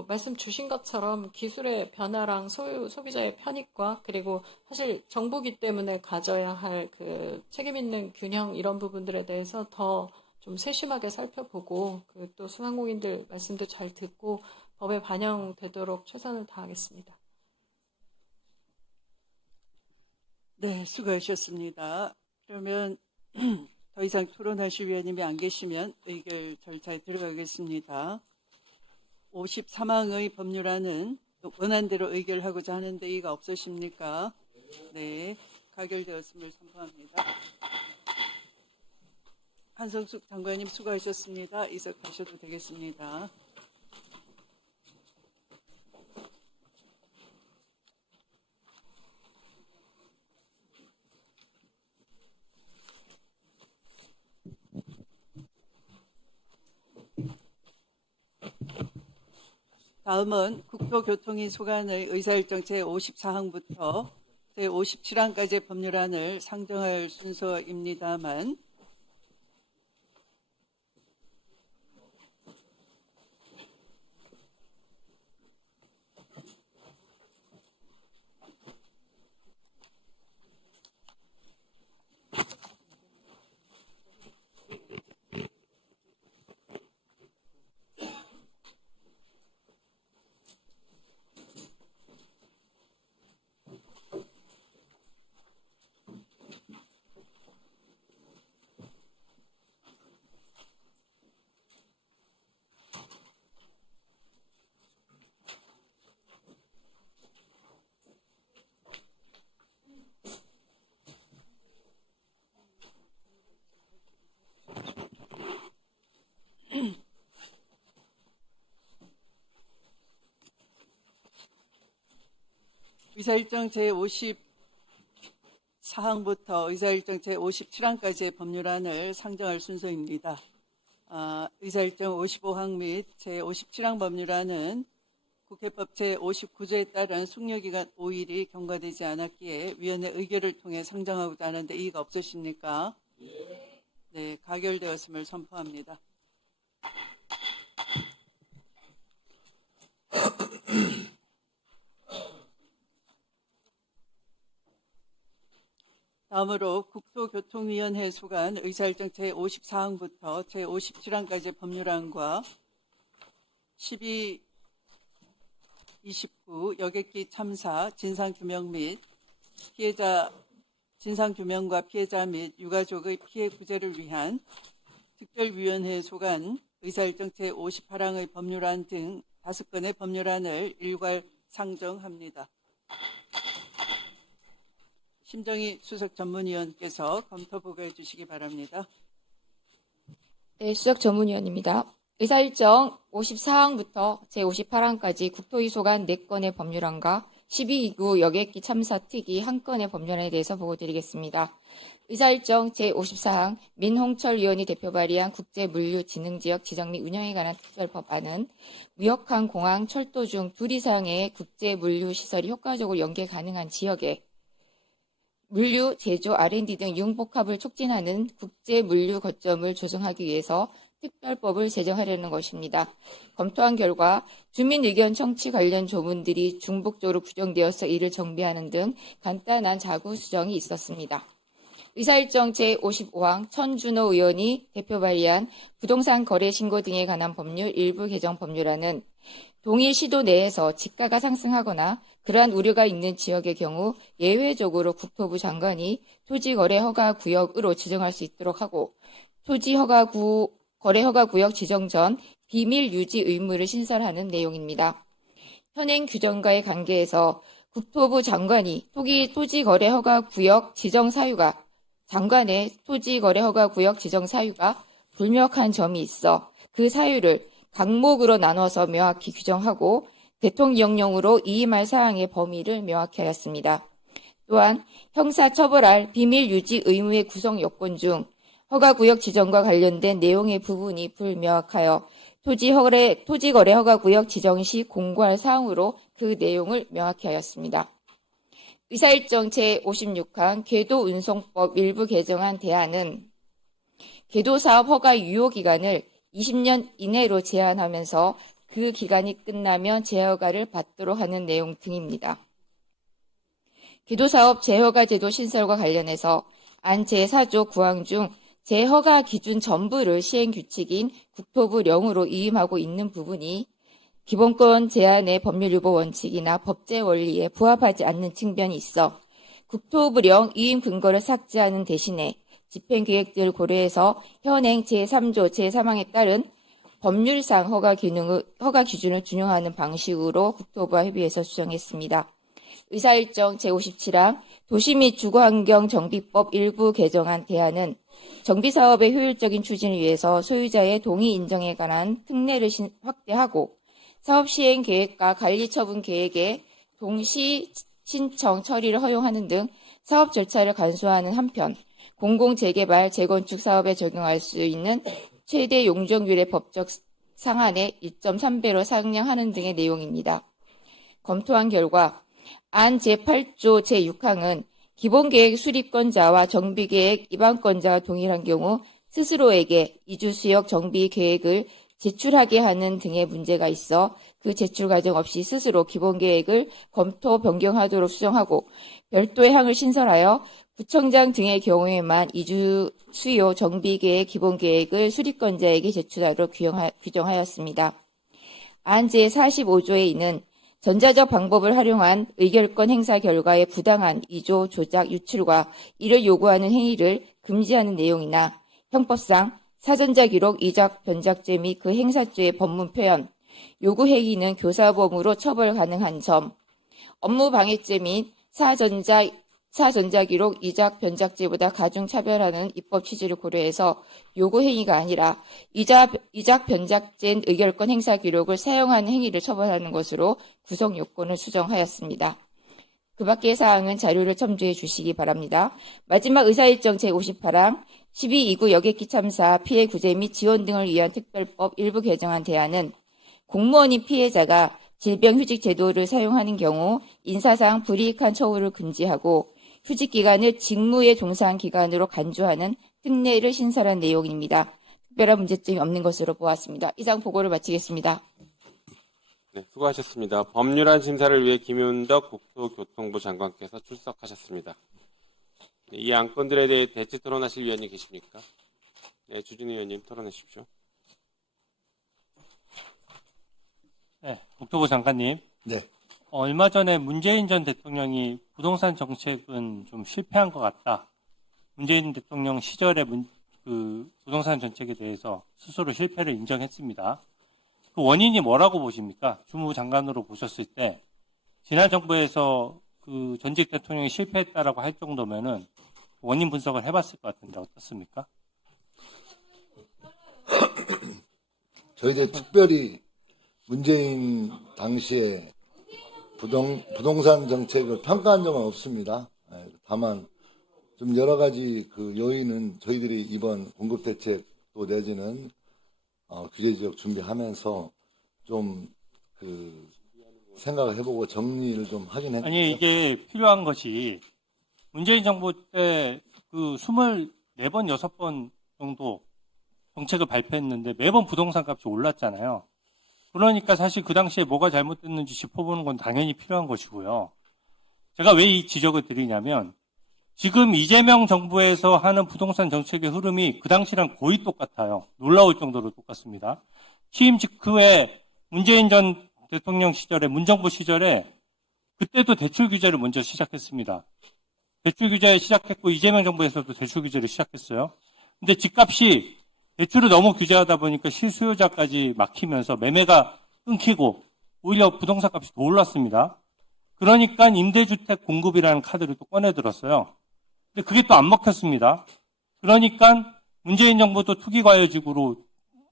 말씀 주신 것처럼 기술의 변화랑 소비자의 편익과 그리고 사실 정부기 때문에 가져야 할 그 책임 있는 균형 이런 부분들에 대해서 더 좀 세심하게 살펴보고 또 소상공인들 말씀도 잘 듣고 법에 반영되도록 최선을 다하겠습니다. 네, 수고하셨습니다. 그러면 더 이상 토론하실 위원님이 안 계시면 의결 절차에 들어가겠습니다. 53항의 법률안은 원안대로 의결하고자 하는데 이의가 없으십니까? 네, 가결되었음을 선포합니다. 한성숙 장관님 수고하셨습니다. 이석하셔도 되겠습니다. 다음은 국토교통위 소관의 의사일정 제54항부터 제57항까지의 법률안을 상정할 순서입니다만 의사일정 제54항부터 의사일정 제57항까지의 법률안을 상정할 순서입니다. 의사일정 55항 및 제57항 법률안은 국회법 제59조에 따른 숙려기간 5일이 경과되지 않았기에 위원회 의결을 통해 상정하고자 하는데 이의가 없으십니까? 네, 가결되었음을 선포합니다. 다음으로 국토교통위원회 소관 의사일정 제54항부터 제57항까지의 법률안과 12, 29 여객기 참사 진상규명 및 피해자 진상규명과 피해자 및 유가족의 피해 구제를 위한 특별위원회 소관 의사일정 제58항의 법률안 등 5건의 법률안을 일괄 상정합니다. 심정희 수석 전문위원께서 검토 보고해 주시기 바랍니다. 네, 수석 전문위원입니다. 의사일정 54항부터 제58항까지 국토위 소관 4건의 법률안과 12.29 여객기 참사 특위 1건의 법률안에 대해서 보고드리겠습니다. 의사일정 제54항 민홍철 의원이 대표 발의한 국제물류진흥지역 지정 및 운영에 관한 특별법안은 무역항, 공항, 철도 중 2 이상의 국제물류시설이 효과적으로 연계 가능한 지역에 물류, 제조, R&D 등 융복합을 촉진하는 국제물류 거점을 조성하기 위해서 특별법을 제정하려는 것입니다. 검토한 결과 주민 의견 청취 관련 조문들이 중복적으로 부정되어서 이를 정비하는 등 간단한 자구 수정이 있었습니다. 의사일정 제55항 천준호 의원이 대표 발의한 부동산 거래 신고 등에 관한 법률 일부 개정 법률안은 동일 시도 내에서 지가가 상승하거나 그러한 우려가 있는 지역의 경우 예외적으로 국토부 장관이 토지거래 허가구역으로 지정할 수 있도록 하고 거래 허가구역 지정 전 비밀 유지 의무를 신설하는 내용입니다. 현행 규정과의 관계에서 국토부 장관이 토지거래 허가구역 지정 사유가 장관의 토지거래 허가구역 지정 사유가 불명확한 점이 있어 그 사유를 각목으로 나눠서 명확히 규정하고 대통령령으로 이임할 사항의 범위를 명확히 하였습니다. 또한 형사처벌할 비밀 유지 의무의 구성 요건 중 허가구역 지정과 관련된 내용의 부분이 불명확하여 토지거래 허가구역 지정 시 공고할 사항으로 그 내용을 명확히 하였습니다. 의사일정 제56항 궤도운송법 일부 개정안 대안은 궤도사업 허가 유효기간을 20년 이내로 제한하면서 그 기간이 끝나면 재허가를 받도록 하는 내용 등입니다. 궤도사업 재허가 제도 신설과 관련해서 안 제4조 9항 중 재허가 기준 전부를 시행규칙인 국토부령으로 이임하고 있는 부분이 기본권 제한의 법률유보 원칙이나 법제 원리에 부합하지 않는 측면이 있어 국토부령 이임 근거를 삭제하는 대신에 집행계획들을 고려해서 현행 제3조 제3항에 따른 법률상 허가 기준을 준용하는 방식으로 국토부와 협의해서 수정했습니다. 의사일정 제57항 도시 및 주거환경정비법 일부 개정안 대안은 정비사업의 효율적인 추진을 위해서 소유자의 동의 인정에 관한 특례를 확대하고 사업 시행 계획과 관리 처분 계획의 동시 신청 처리를 허용하는 등 사업 절차를 간소화하는 한편 공공재개발, 재건축 사업에 적용할 수 있는 최대 용적률의 법적 상한의 1.3배로 상향하는 등의 내용입니다. 검토한 결과 안 제8조 제6항은 기본계획 수립권자와 정비계획 입안권자가 동일한 경우 스스로에게 이주수역 정비계획을 제출하게 하는 등의 문제가 있어 그 제출 과정 없이 스스로 기본계획을 검토 변경하도록 수정하고 별도의 항을 신설하여 구청장 등의 경우에만 이주 수요 정비계획 기본계획을 수립권자에게 제출하도록 규정하였습니다. 안 제45조에 이는 전자적 방법을 활용한 의결권 행사 결과의 부당한 위조, 조작, 유출과 이를 요구하는 행위를 금지하는 내용이나 형법상 사전자 기록, 이작, 변작죄 및 그 행사죄의 법문 표현, 요구 행위는 교사범으로 처벌 가능한 점, 업무 방해죄 및 사전자 기록, 이작, 변작죄보다 가중 차별하는 입법 취지를 고려해서 요구 행위가 아니라 이작, 변작죄 의결권 행사 기록을 사용하는 행위를 처벌하는 것으로 구성 요건을 수정하였습니다. 그 밖의 사항은 자료를 첨부해 주시기 바랍니다. 마지막 의사일정 제58항 12.29 여객기 참사 피해 구제 및 지원 등을 위한 특별법 일부 개정안 대안은 공무원인 피해자가 질병휴직 제도를 사용하는 경우 인사상 불이익한 처우를 금지하고 휴직 기간을 직무에 종사한 기간으로 간주하는 특례를 신설한 내용입니다. 특별한 문제점이 없는 것으로 보았습니다. 이상 보고를 마치겠습니다. 네, 수고하셨습니다. 법률안 심사를 위해 김윤덕 국토교통부 장관께서 출석하셨습니다. 이 안건들에 대해 대치 토론하실 위원님 계십니까? 네, 주진 의원님 토론해 주십시오. 네, 국토부 장관님. 네. 얼마 전에 문재인 전 대통령이 부동산 정책은 좀 실패한 것 같다. 문재인 대통령 시절의 부동산 정책에 대해서 스스로 실패를 인정했습니다. 그 원인이 뭐라고 보십니까? 주무장관으로 보셨을 때 지난 정부에서 그 전직 대통령이 실패했다라고 할 정도면은 원인 분석을 해봤을 것 같은데 어떻습니까? 저희들 특별히 문재인 당시에 부동산 정책을 평가한 적은 없습니다. 다만 좀 여러 가지 그 요인은 저희들이 이번 공급 대책도 내지는 규제 지역 준비하면서 좀 그 생각을 해보고 정리를 좀 하긴 했는데. 아니 이게 필요한 것이 문재인 정부 때 그 24번, 6번 정도 정책을 발표했는데 매번 부동산 값이 올랐잖아요. 그러니까 사실 그 당시에 뭐가 잘못됐는지 짚어보는 건 당연히 필요한 것이고요. 제가 왜 이 지적을 드리냐면 지금 이재명 정부에서 하는 부동산 정책의 흐름이 그 당시랑 거의 똑같아요. 놀라울 정도로 똑같습니다. 취임 직후에 문재인 전 대통령 시절에 문정부 시절에 그때도 대출 규제를 먼저 시작했습니다. 대출 규제 시작했고 이재명 정부에서도 대출 규제를 시작했어요. 근데 집값이 대출을 너무 규제하다 보니까 실수요자까지 막히면서 매매가 끊기고 오히려 부동산 값이 더 올랐습니다. 그러니까 임대주택 공급이라는 카드를 또 꺼내 들었어요. 근데 그게 또 안 먹혔습니다. 그러니까 문재인 정부도 투기과열지구로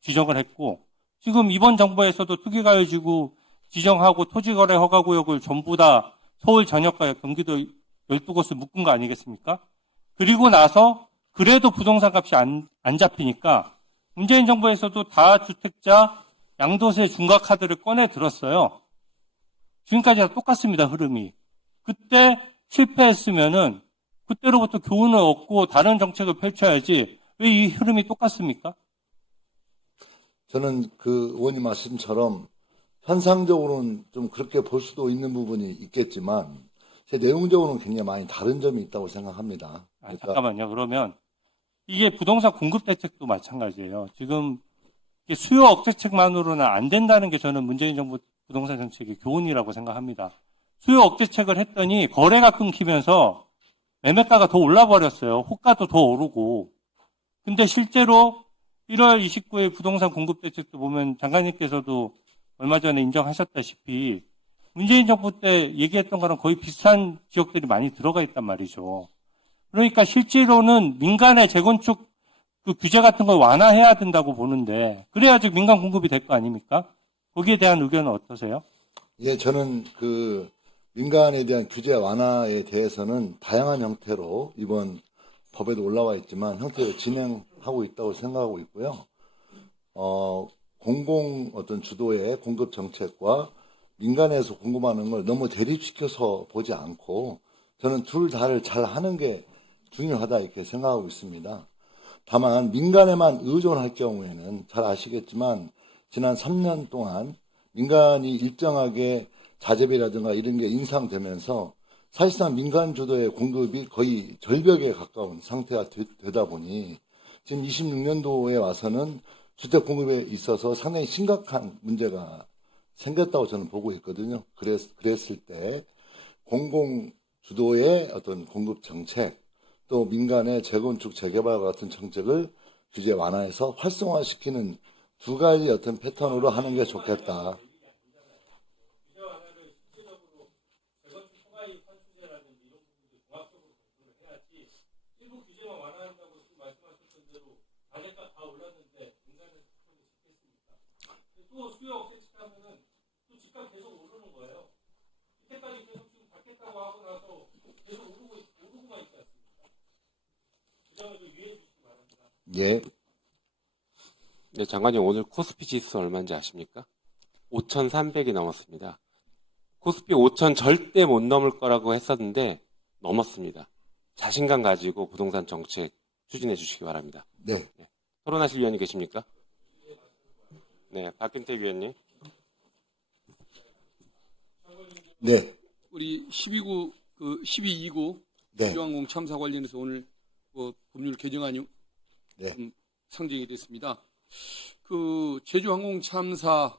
지정을 했고 지금 이번 정부에서도 투기과열지구 지정하고 토지거래 허가구역을 전부 다 서울 전역과 경기도 12곳을 묶은 거 아니겠습니까? 그리고 나서 그래도 부동산 값이 안 잡히니까 문재인 정부에서도 다주택자 양도세 중과 카드를 꺼내 들었어요. 지금까지 다 똑같습니다, 흐름이. 그때 실패했으면은 그때로부터 교훈을 얻고 다른 정책을 펼쳐야지 왜 이 흐름이 똑같습니까? 저는 그 의원님 말씀처럼 현상적으로는 좀 그렇게 볼 수도 있는 부분이 있겠지만 제 내용적으로는 굉장히 많이 다른 점이 있다고 생각합니다. 그러니까 잠깐만요. 그러면 이게 부동산 공급 대책도 마찬가지예요. 지금 이게 수요 억제책만으로는 안 된다는 게 저는 문재인 정부 부동산 정책의 교훈이라고 생각합니다. 수요 억제책을 했더니 거래가 끊기면서 매매가가 더 올라버렸어요. 호가도 더 오르고. 근데 실제로 1월 29일 부동산 공급 대책도 보면 장관님께서도 얼마 전에 인정하셨다시피 문재인 정부 때 얘기했던 거랑 거의 비슷한 지역들이 많이 들어가 있단 말이죠. 그러니까 실제로는 민간의 재건축 그 규제 같은 걸 완화해야 된다고 보는데 그래야지 민간 공급이 될 거 아닙니까? 거기에 대한 의견은 어떠세요? 예, 저는 그 민간에 대한 규제 완화에 대해서는 다양한 형태로 이번 법에도 올라와 있지만 형태로 진행하고 있다고 생각하고 있고요. 공공 어떤 주도의 공급 정책과 민간에서 공급하는 걸 너무 대립시켜서 보지 않고 저는 둘 다를 잘 하는 게 중요하다 이렇게 생각하고 있습니다. 다만 민간에만 의존할 경우에는 잘 아시겠지만 지난 3년 동안 민간이 일정하게 자재비라든가 이런 게 인상되면서 사실상 민간 주도의 공급이 거의 절벽에 가까운 상태가 되다 보니 지금 26년도에 와서는 주택 공급에 있어서 상당히 심각한 문제가 생겼다고 저는 보고 있거든요. 그랬을 때 공공 주도의 어떤 공급 정책 또 민간의 재건축 재개발과 같은 정책을 규제 완화해서 활성화시키는 두 가지 어떤 패턴으로 하는 게 좋겠다. 또 수요 억제시키면은 또 집값 계속 오르는 거예요. 이때까지 계속 지금 받겠다고 하고 나서 계속 오르고만 있지 않습니까? 그 점을 좀 유의해 주시기 바랍니다. 예. 네, 장관님 오늘 코스피 지수 얼마인지 아십니까? 5,300이 넘었습니다. 코스피 5,000 절대 못 넘을 거라고 했었는데 넘었습니다. 자신감 가지고 부동산 정책 추진해 주시기 바랍니다. 네. 토론하실 위원이 계십니까? 네, 박근태 위원님. 네. 우리 12.29 네. 주항공 참사 관련해서 오늘 법률 개정안이 네. 상정이 됐습니다. 제주항공 참사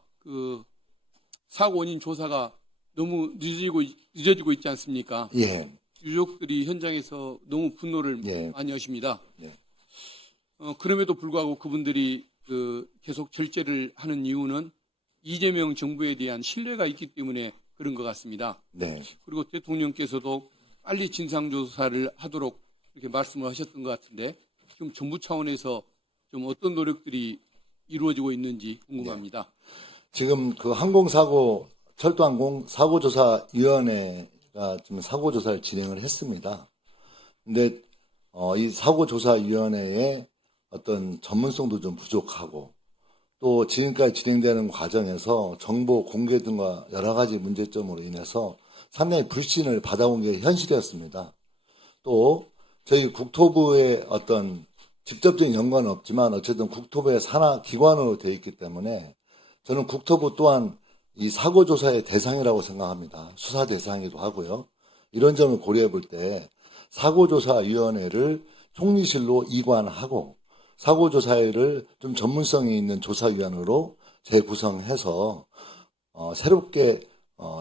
사고 원인 조사가 너무 늦어지고 있지 않습니까? 예. 유족들이 현장에서 너무 분노를 예. 많이 하십니다. 예. 그럼에도 불구하고 그분들이 계속 절제를 하는 이유는 이재명 정부에 대한 신뢰가 있기 때문에 그런 것 같습니다. 네. 그리고 대통령께서도 빨리 진상조사를 하도록 이렇게 말씀을 하셨던 것 같은데 지금 정부 차원에서 좀 어떤 노력들이 이루어지고 있는지 궁금합니다. 지금 철도항공 사고조사위원회가 지금 사고조사를 진행을 했습니다. 근데, 이 사고조사위원회의 어떤 전문성도 좀 부족하고 또 지금까지 진행되는 과정에서 정보 공개 등과 여러 가지 문제점으로 인해서 상당히 불신을 받아온 게 현실이었습니다. 또 저희 국토부의 어떤 직접적인 연관은 없지만 어쨌든 국토부의 산하 기관으로 되어 있기 때문에 저는 국토부 또한 이 사고조사의 대상이라고 생각합니다. 수사 대상이기도 하고요. 이런 점을 고려해 볼 때 사고조사위원회를 총리실로 이관하고 사고조사를 좀 전문성이 있는 조사위원으로 재구성해서 새롭게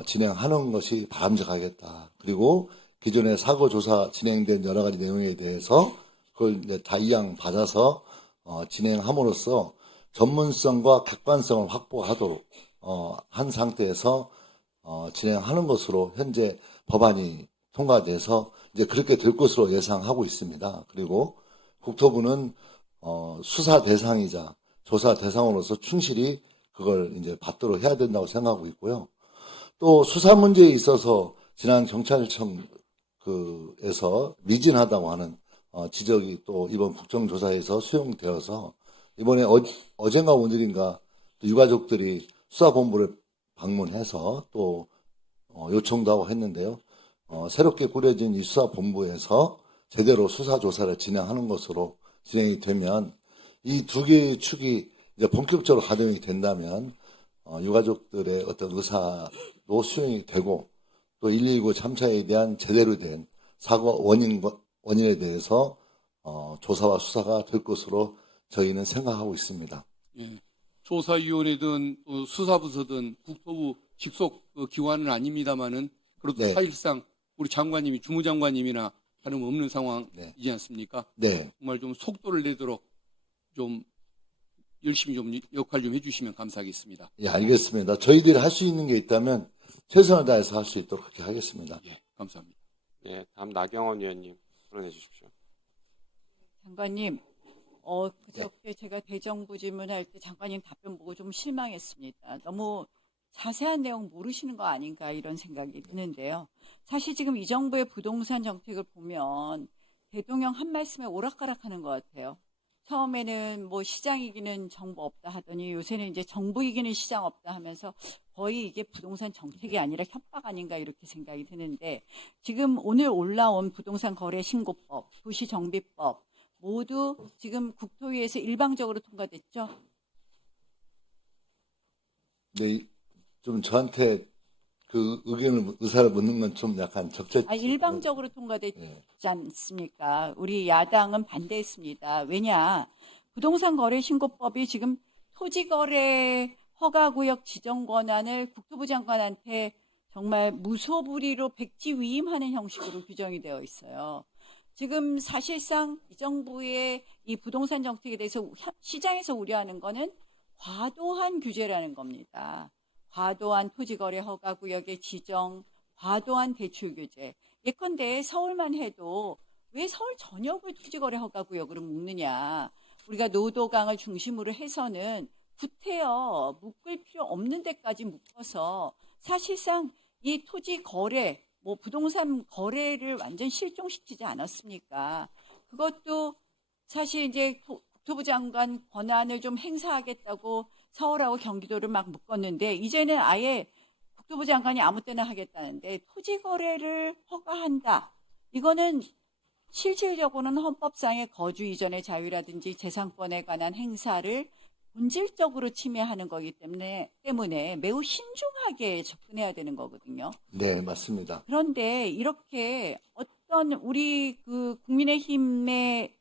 진행하는 것이 바람직하겠다. 그리고 기존의 사고조사 진행된 여러 가지 내용에 대해서 그걸 이제 다 이양 받아서 진행함으로써 전문성과 객관성을 확보하도록 한 상태에서 진행하는 것으로 현재 법안이 통과돼서 이제 그렇게 될 것으로 예상하고 있습니다. 그리고 국토부는 수사 대상이자 조사 대상으로서 충실히 그걸 이제 받도록 해야 된다고 생각하고 있고요. 또 수사 문제에 있어서 지난 경찰청에서 미진하다고 하는 지적이 또 이번 국정조사에서 수용되어서 이번에 어젠가 오늘인가 또 유가족들이 수사본부를 방문해서 또 요청도 하고 했는데요. 새롭게 꾸려진 이 수사본부에서 제대로 수사조사를 진행하는 것으로 진행이 되면 이 두 개의 축이 이제 본격적으로 가동이 된다면 유가족들의 어떤 의사도 수용이 되고 또 119 참사에 대한 제대로 된 사고 원인에 대해서 조사와 수사가 될 것으로 저희는 생각하고 있습니다. 예. 조사위원회든 수사부서든 국토부 직속 기관은 아닙니다만은 그래도 네. 사실상 우리 장관님이 주무장관님이나 다름없는 상황이지 네. 않습니까? 네. 정말 좀 속도를 내도록 좀 열심히 좀 역할 좀 해주시면 감사하겠습니다. 예, 알겠습니다. 저희들이 할 수 있는 게 있다면 최선을 다해서 할 수 있도록 그렇게 하겠습니다. 예, 감사합니다. 네, 다음 나경원 위원님 토론해 주십시오. 장관님, 그저께 제가 대정부 질문할 때 장관님 답변 보고 좀 실망했습니다. 너무 자세한 내용 모르시는 거 아닌가 이런 생각이 드는데요. 사실 지금 이 정부의 부동산 정책을 보면 대통령 한 말씀에 오락가락하는 것 같아요. 처음에는 뭐 시장 이기는 정부 없다 하더니 요새는 이제 정부 이기는 시장 없다 하면서 거의 이게 부동산 정책이 아니라 협박 아닌가 이렇게 생각이 드는데 지금 오늘 올라온 부동산 거래 신고법, 도시정비법 모두 지금 국토위에서 일방적으로 통과됐죠? 네, 좀 저한테 그 의사를 묻는 건 좀 약간 적절치. 일방적으로 통과됐지 않습니까? 우리 야당은 반대했습니다. 왜냐? 부동산 거래 신고법이 지금 토지거래 허가구역 지정 권한을 국토부 장관한테 정말 무소불위로 백지위임하는 형식으로 규정이 되어 있어요. 지금 사실상 이 정부의 이 부동산 정책에 대해서 시장에서 우려하는 거는 과도한 규제라는 겁니다. 과도한 토지거래 허가구역의 지정, 과도한 대출 규제. 예컨대 서울만 해도 왜 서울 전역을 토지거래 허가구역으로 묶느냐. 우리가 노도강을 중심으로 해서는 구태여 묶을 필요 없는 데까지 묶어서 사실상 이 토지 거래, 부동산 거래를 완전 실종시키지 않았습니까? 그것도 사실 이제 국토부 장관 권한을 좀 행사하겠다고 서울하고 경기도를 막 묶었는데 이제는 아예 국토부 장관이 아무 때나 하겠다는데 토지 거래를 허가한다. 이거는 실질적으로는 헌법상의 거주 이전의 자유라든지 재산권에 관한 행사를 본질적으로 침해하는 거기 때문에 매우 신중하게 접근해야 되는 거거든요. 네, 맞습니다. 그런데 이렇게 어떤 우리 그 국민의힘의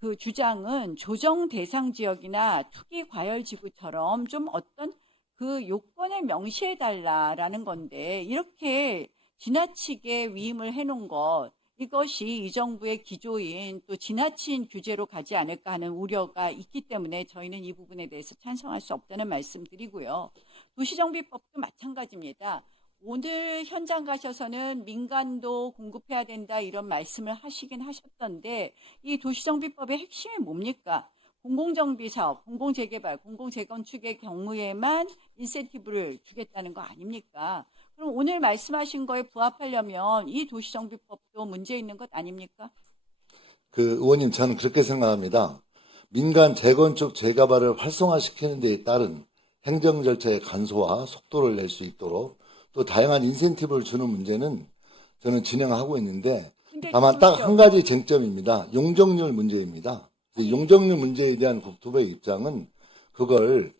그 주장은 조정 대상 지역이나 투기 과열 지구처럼 좀 어떤 그 요건을 명시해 달라라는 건데 이렇게 지나치게 위임을 해놓은 것 이것이 이 정부의 기조인 또 지나친 규제로 가지 않을까 하는 우려가 있기 때문에 저희는 이 부분에 대해서 찬성할 수 없다는 말씀 드리고요. 도시정비법도 마찬가지입니다. 오늘 현장 가셔서는 민간도 공급해야 된다 이런 말씀을 하시긴 하셨던데 이 도시정비법의 핵심이 뭡니까? 공공정비 사업, 공공재개발, 공공재건축의 경우에만 인센티브를 주겠다는 거 아닙니까? 그럼 오늘 말씀하신 거에 부합하려면 이 도시정비법도 문제 있는 것 아닙니까? 의원님, 저는 그렇게 생각합니다. 민간 재건축, 재개발을 활성화시키는 데에 따른 행정 절차의 간소화, 속도를 낼 수 있도록 또 다양한 인센티브를 주는 문제는 저는 진행하고 있는데 다만 딱 한 가지 쟁점입니다. 용적률 문제입니다. 용적률 문제에 대한 국토부의 입장은 그걸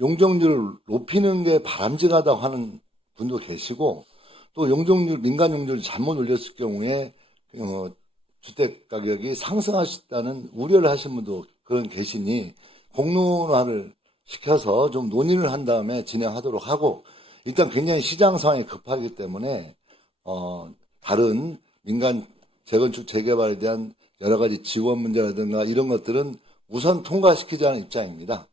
용적률을 높이는 게 바람직하다고 하는 분도 계시고 또 민간 용적률을 잘못 올렸을 경우에 주택 가격이 상승할 수 있다는 우려를 하신 분도 그런 계시니 공론화를 시켜서 좀 논의를 한 다음에 진행하도록 하고 일단 굉장히 시장 상황이 급하기 때문에 다른 민간 재건축 재개발에 대한 여러 가지 지원 문제라든가 이런 것들은 우선 통과시키자는 입장입니다.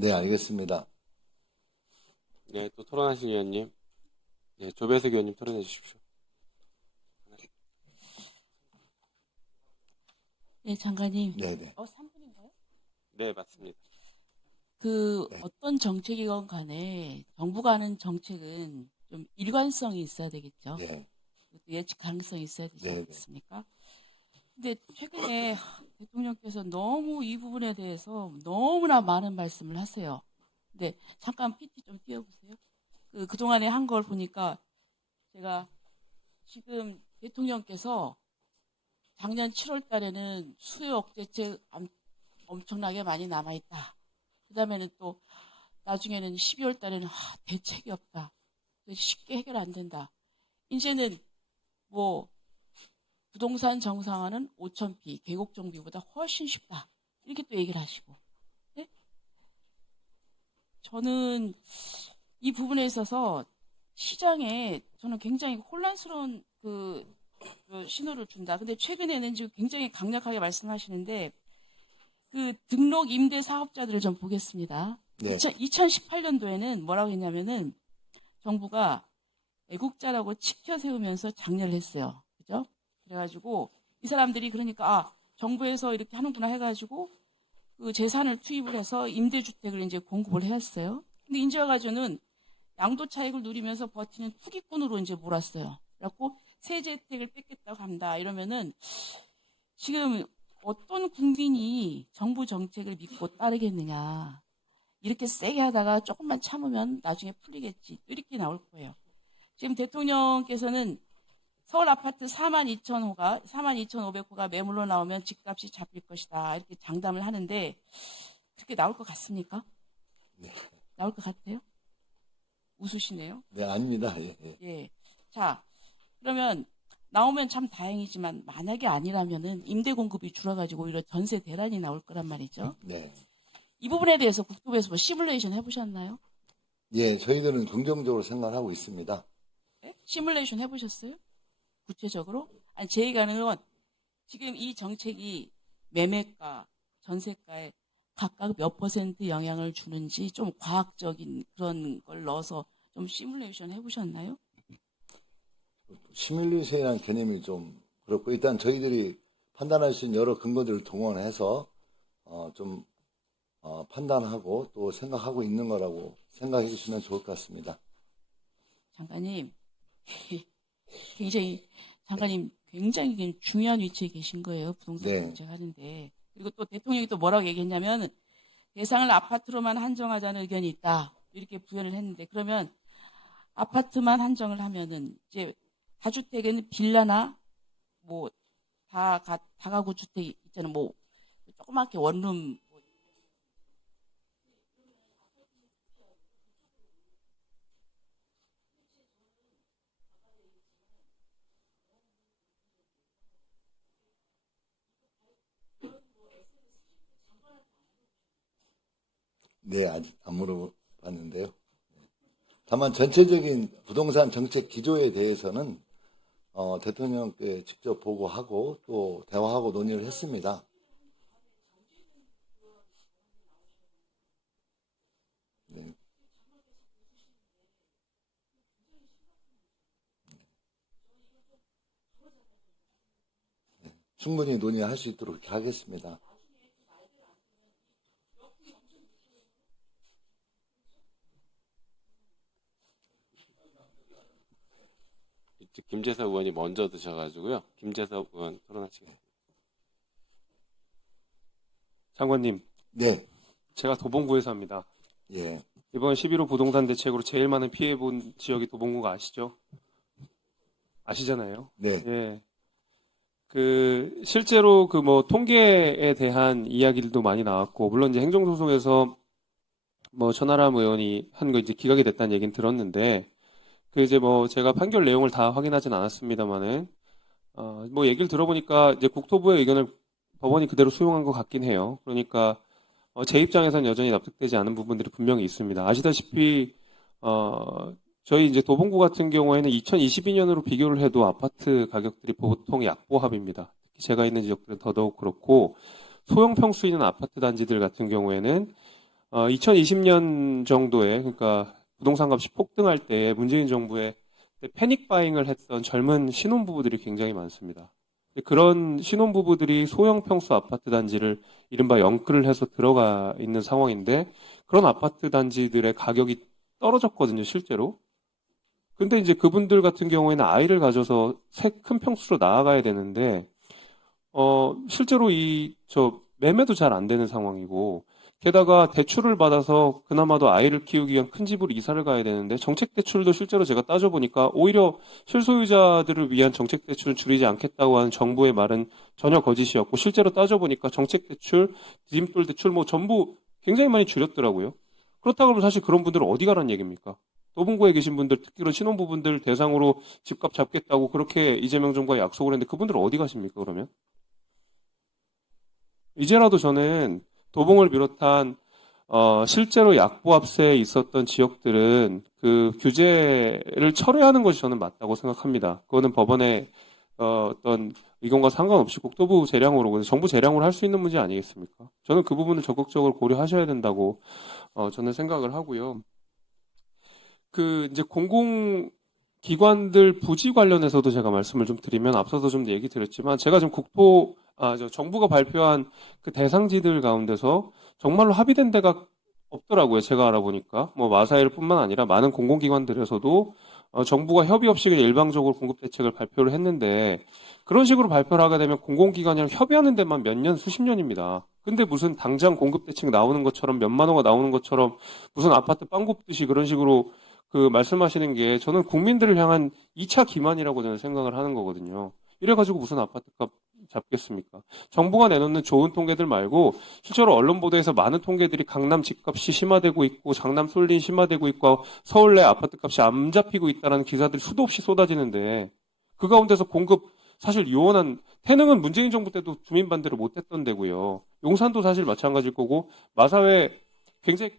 네, 알겠습니다. 네, 또 토론하신 의원님. 네, 조배석 의원님 토론해 주십시오. 네, 장관님. 네네. 3분인가요? 네, 맞습니다. 어떤 정책이건 간에 정부가 하는 정책은 좀 일관성이 있어야 되겠죠. 네. 예측 가능성이 있어야 되지 네. 않겠습니까? 근데 최근에 대통령께서 너무 이 부분에 대해서 너무나 많은 말씀을 하세요. 근데 잠깐 PT 좀 띄워보세요. 그동안에 한 걸 보니까 제가 지금 대통령께서 작년 7월 달에는 수요 억제책 엄청나게 많이 남아있다. 그 다음에는 또 나중에는 12월 달에는 대책이 없다. 쉽게 해결 안 된다. 이제는 뭐 부동산 정상화는 5,000피, 계곡 정비보다 훨씬 쉽다. 이렇게 또 얘기를 하시고. 네? 저는 이 부분에 있어서 시장에 저는 굉장히 혼란스러운 신호를 준다. 근데 최근에는 지금 굉장히 강력하게 말씀하시는데 등록 임대 사업자들을 좀 보겠습니다. 네. 2018년도에는 뭐라고 했냐면은 정부가 애국자라고 치켜 세우면서 장려를 했어요. 그죠? 그래가지고 이 사람들이 그러니까 정부에서 이렇게 하는구나 해가지고 그 재산을 투입을 해서 임대주택을 이제 공급을 해왔어요. 근데 이제 와가지고는 양도 차익을 누리면서 버티는 투기꾼으로 이제 몰았어요. 그래갖고 세제 혜택을 뺏겠다고 한다 이러면은 지금 어떤 국민이 정부 정책을 믿고 따르겠느냐. 이렇게 세게 하다가 조금만 참으면 나중에 풀리겠지. 이렇게 나올 거예요. 지금 대통령께서는 서울 아파트 42,500호가 매물로 나오면 집값이 잡힐 것이다. 이렇게 장담을 하는데 그렇게 나올 것 같습니까? 네. 나올 것 같아요? 웃으시네요. 네, 아닙니다. 예, 예. 예. 자, 그러면 나오면 참 다행이지만 만약에 아니라면은 임대 공급이 줄어가지고 오히려 전세 대란이 나올 거란 말이죠. 네. 이 부분에 대해서 국토부에서 뭐 시뮬레이션 해보셨나요? 예, 저희들은 긍정적으로 생각하고 있습니다. 네? 시뮬레이션 해보셨어요? 구체적으로? 아니, 제 얘기하는 건 지금 이 정책이 매매가, 전세가에 각각 몇 % 영향을 주는지 좀 과학적인 그런 걸 넣어서 좀 시뮬레이션 해보셨나요? 시뮬레이션이라는 개념이 좀 그렇고, 일단 저희들이 판단할 수 있는 여러 근거들을 동원해서 판단하고 또 생각하고 있는 거라고 생각해 주시면 좋을 것 같습니다. 장관님, 장관님 굉장히 중요한 위치에 계신 거예요. 부동산 네. 정책 하는데. 그리고 또 대통령이 또 뭐라고 얘기했냐면 대상을 아파트로만 한정하자는 의견이 있다. 이렇게 부연을 했는데 그러면 아파트만 한정을 하면은 이제 다주택은 빌라나 뭐 다가구 주택 있잖아요. 뭐 조그맣게 원룸 네, 아직 안 물어봤는데요. 다만 전체적인 부동산 정책 기조에 대해서는 대통령께 직접 보고하고 또 대화하고 논의를 했습니다. 네. 네, 충분히 논의할 수 있도록 그렇게 하겠습니다. 김재섭 의원이 먼저 드셔가지고요. 김재섭 의원 토론하시겠습니다. 장관님, 네, 제가 도봉구에서 합니다. 예, 이번 11호 부동산 대책으로 제일 많은 피해 본 지역이 도봉구가 아시죠? 아시잖아요. 네, 예. 실제로 뭐 통계에 대한 이야기들도 많이 나왔고, 물론 이제 행정소송에서 뭐 천하람 의원이 한 거 이제 기각이 됐다는 얘기는 들었는데, 이제 뭐 제가 판결 내용을 다 확인하진 않았습니다만은, 뭐 얘기를 들어보니까 이제 국토부의 의견을 법원이 그대로 수용한 것 같긴 해요. 그러니까, 제 입장에서는 여전히 납득되지 않은 부분들이 분명히 있습니다. 아시다시피, 저희 이제 도봉구 같은 경우에는 2022년으로 비교를 해도 아파트 가격들이 보통 약보합입니다. 특히 제가 있는 지역들은 더더욱 그렇고, 소형 평수 있는 아파트 단지들 같은 경우에는, 2020년 정도에, 그러니까 부동산 값이 폭등할 때 문재인 정부의 패닉 바잉을 했던 젊은 신혼부부들이 굉장히 많습니다. 그런 신혼부부들이 소형 평수 아파트 단지를 이른바 영끌을 해서 들어가 있는 상황인데 그런 아파트 단지들의 가격이 떨어졌거든요, 실제로. 근데 이제 그분들 같은 경우에는 아이를 가져서 큰 평수로 나아가야 되는데, 실제로 매매도 잘 안 되는 상황이고, 게다가 대출을 받아서 그나마도 아이를 키우기 위한 큰 집으로 이사를 가야 되는데 정책 대출도 실제로 제가 따져보니까 오히려 실소유자들을 위한 정책 대출을 줄이지 않겠다고 하는 정부의 말은 전혀 거짓이었고 실제로 따져보니까 정책 대출, 디딤돌 대출 뭐 전부 굉장히 많이 줄였더라고요. 그렇다고 하면 사실 그런 분들은 어디 가라는 얘기입니까? 도봉구에 계신 분들, 특히 그런 신혼부분들 대상으로 집값 잡겠다고 그렇게 이재명 정부가 약속을 했는데 그분들은 어디 가십니까, 그러면? 이제라도 저는 도봉을 비롯한 실제로 약보합세에 있었던 지역들은 그 규제를 철회하는 것이 저는 맞다고 생각합니다. 그거는 법원의 어떤 의견과 상관없이 국토부 재량으로, 정부 재량으로 할 수 있는 문제 아니겠습니까? 저는 그 부분을 적극적으로 고려하셔야 된다고 저는 생각을 하고요. 이제 공공기관들 부지 관련해서도 제가 말씀을 좀 드리면 앞서서 좀 얘기 드렸지만 제가 지금 정부가 발표한 그 대상지들 가운데서 정말로 합의된 데가 없더라고요. 제가 알아보니까. 뭐 마사일 뿐만 아니라 많은 공공기관들에서도 정부가 협의 없이 그냥 일방적으로 공급 대책을 발표를 했는데 그런 식으로 발표를 하게 되면 공공기관이랑 협의하는 데만 몇 년, 수십 년입니다. 근데 무슨 당장 공급 대책 나오는 것처럼 몇만 원가 나오는 것처럼 무슨 아파트 빵 굽듯이 그런 식으로 그 말씀하시는 게 저는 국민들을 향한 2차 기만이라고 저는 생각을 하는 거거든요. 이래가지고 무슨 아파트값 잡겠습니까? 정부가 내놓는 좋은 통계들 말고 실제로 언론 보도에서 많은 통계들이 강남 집값이 심화되고 있고 강남 솔린 심화되고 있고 서울 내 아파트값이 안 잡히고 있다는 기사들이 수도 없이 쏟아지는데 그 가운데서 공급 사실 요원한 태능은 문재인 정부 때도 주민 반대를 못했던 데고요. 용산도 사실 마찬가지일 거고 마사회 굉장히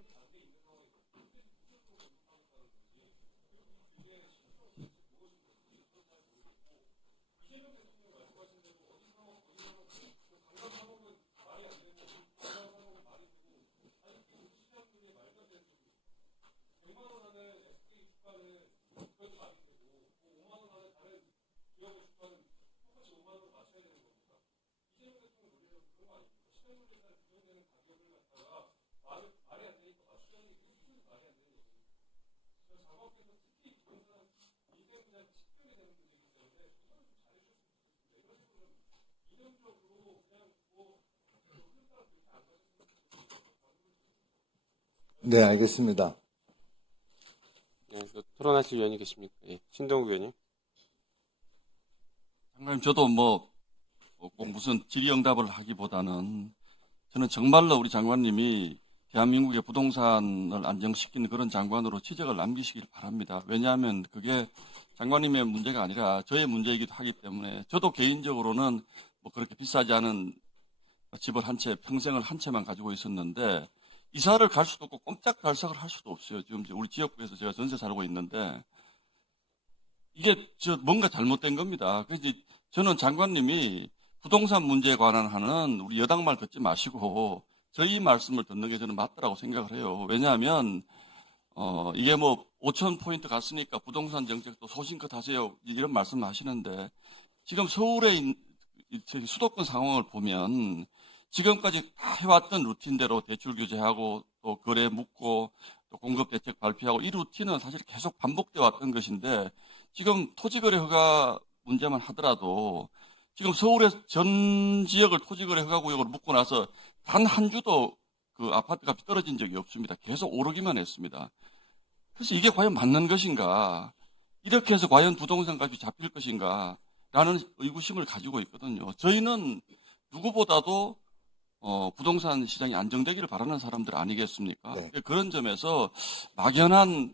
네, 알겠습니다. 네, 토론하실 위원이 계십니까? 예, 신동욱 의원님. 장관님, 저도 꼭 무슨 질의응답을 하기보다는 저는 정말로 우리 장관님이 대한민국의 부동산을 안정시키는 그런 장관으로 치적을 남기시길 바랍니다. 왜냐하면 그게 장관님의 문제가 아니라 저의 문제이기도 하기 때문에 저도 개인적으로는 뭐 그렇게 비싸지 않은 집을 한 채, 평생을 한 채만 가지고 있었는데 이사를 갈 수도 없고 꼼짝달싹을 할 수도 없어요. 지금 우리 지역구에서 제가 전세 살고 있는데 이게 뭔가 잘못된 겁니다. 그래서 저는 장관님이 부동산 문제에 관한 우리 여당 말 듣지 마시고 저희 말씀을 듣는 게 저는 맞다라고 생각을 해요. 왜냐하면 이게 5,000포인트 갔으니까 부동산 정책도 소신껏 하세요. 이런 말씀 하시는데 지금 서울의 수도권 상황을 보면 지금까지 다 해왔던 루틴대로 대출 규제하고 또 거래 묶고 또 공급 대책 발표하고 이 루틴은 사실 계속 반복되어 왔던 것인데 지금 토지거래 허가 문제만 하더라도 지금 서울의 전 지역을 토지거래 허가 구역으로 묶고 나서 단 한 주도 그 아파트 값이 떨어진 적이 없습니다. 계속 오르기만 했습니다. 그래서 이게 과연 맞는 것인가? 이렇게 해서 과연 부동산 값이 잡힐 것인가? 라는 의구심을 가지고 있거든요. 저희는 누구보다도 부동산 시장이 안정되기를 바라는 사람들 아니겠습니까? 네. 그런 점에서 막연한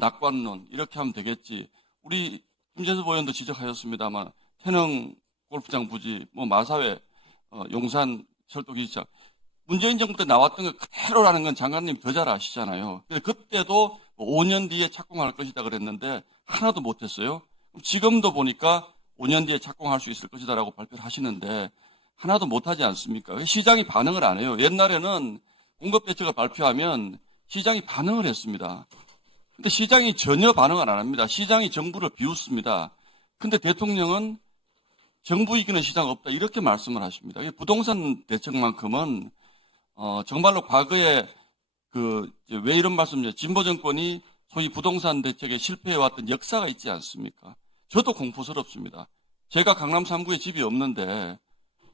낙관론 이렇게 하면 되겠지. 우리 김재섭 의원도 지적하셨습니다만 태릉 골프장 부지, 마사회, 용산 철도기지장 문재인 정부 때 나왔던 거 그대로라는 건 장관님 더 잘 아시잖아요. 그때도 5년 뒤에 착공할 것이다 그랬는데 하나도 못했어요. 지금도 보니까 5년 뒤에 착공할 수 있을 것이다라고 발표를 하시는데 하나도 못하지 않습니까? 시장이 반응을 안 해요. 옛날에는 공급 대책을 발표하면 시장이 반응을 했습니다. 근데 시장이 전혀 반응을 안 합니다. 시장이 정부를 비웃습니다. 근데 대통령은 정부 이기는 시장 없다 이렇게 말씀을 하십니다. 부동산 대책만큼은 정말로 과거에 왜 이런 말씀이냐 진보 정권이 소위 부동산 대책에 실패해왔던 역사가 있지 않습니까? 저도 공포스럽습니다. 제가 강남 3구에 집이 없는데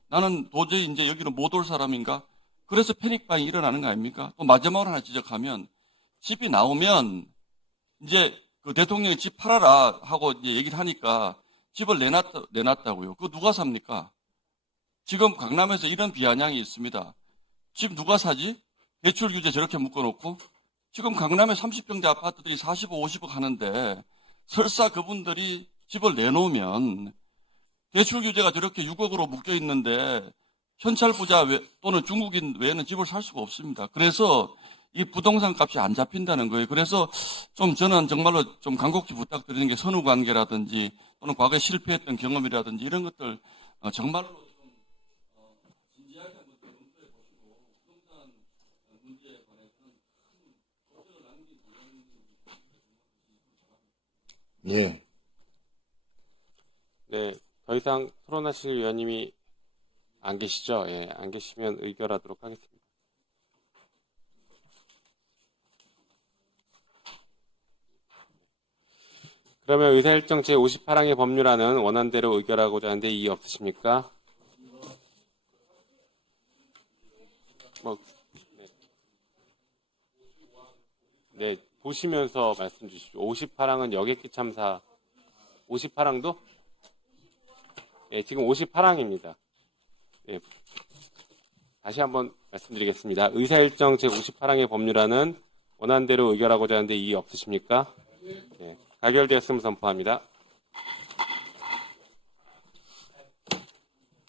나는 도저히 이제 여기로 못 올 사람인가? 그래서 패닉바잉이 일어나는 거 아닙니까? 또 마지막으로 하나 지적하면 집이 나오면 이제 그 대통령이 집 팔아라 하고 이제 얘기를 하니까 집을 내놨다고요. 그거 누가 삽니까? 지금 강남에서 이런 비아냥이 있습니다. 집 누가 사지? 대출 규제 저렇게 묶어놓고 지금 강남에 30평대 아파트들이 40억, 50억 하는데 설사 그분들이 집을 내놓으면 대출 규제가 저렇게 6억으로 묶여 있는데 현찰 부자 또는 중국인 외에는 집을 살 수가 없습니다. 그래서 이 부동산 값이 안 잡힌다는 거예요. 그래서 저는 정말로 좀 간곡히 부탁드리는 게 선후 관계라든지 또는 과거에 실패했던 경험이라든지 이런 것들 정말로 좀 진지하게 한번 검토해 보시고 부동산 문제에 관해서는 큰 고점을 남긴 예. 네, 더 이상 토론하실 위원님이 안 계시죠? 예, 안 계시면 의결하도록 하겠습니다. 그러면 의사일정 제58항의 법률안은 원안대로 의결하고자 하는데 이의 없으십니까? 네, 보시면서 말씀 주십시오. 58항은 여객기 참사, 58항도? 네, 지금 58항입니다. 네, 다시 한번 말씀드리겠습니다. 의사일정 제58항의 법률안은 원안대로 의결하고자 하는데 이의 없으십니까? 네, 가결되었음을 선포합니다.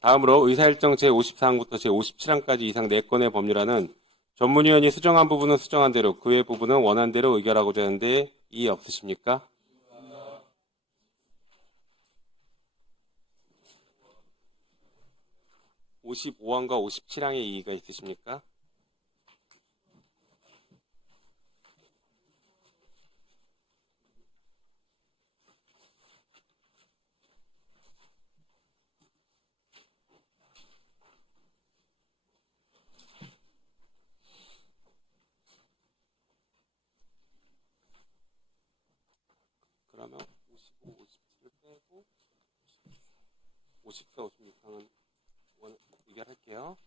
다음으로 의사일정 제54항부터 제57항까지 이상 4건의 법률안은 전문위원이 수정한 부분은 수정한 대로, 그 외 부분은 원안대로 의결하고자 하는데 이의 없으십니까? (55항과 57항에) 이의가 있으십니까? 그러면 55, 57을 빼고 54, 56항은 의결할게요.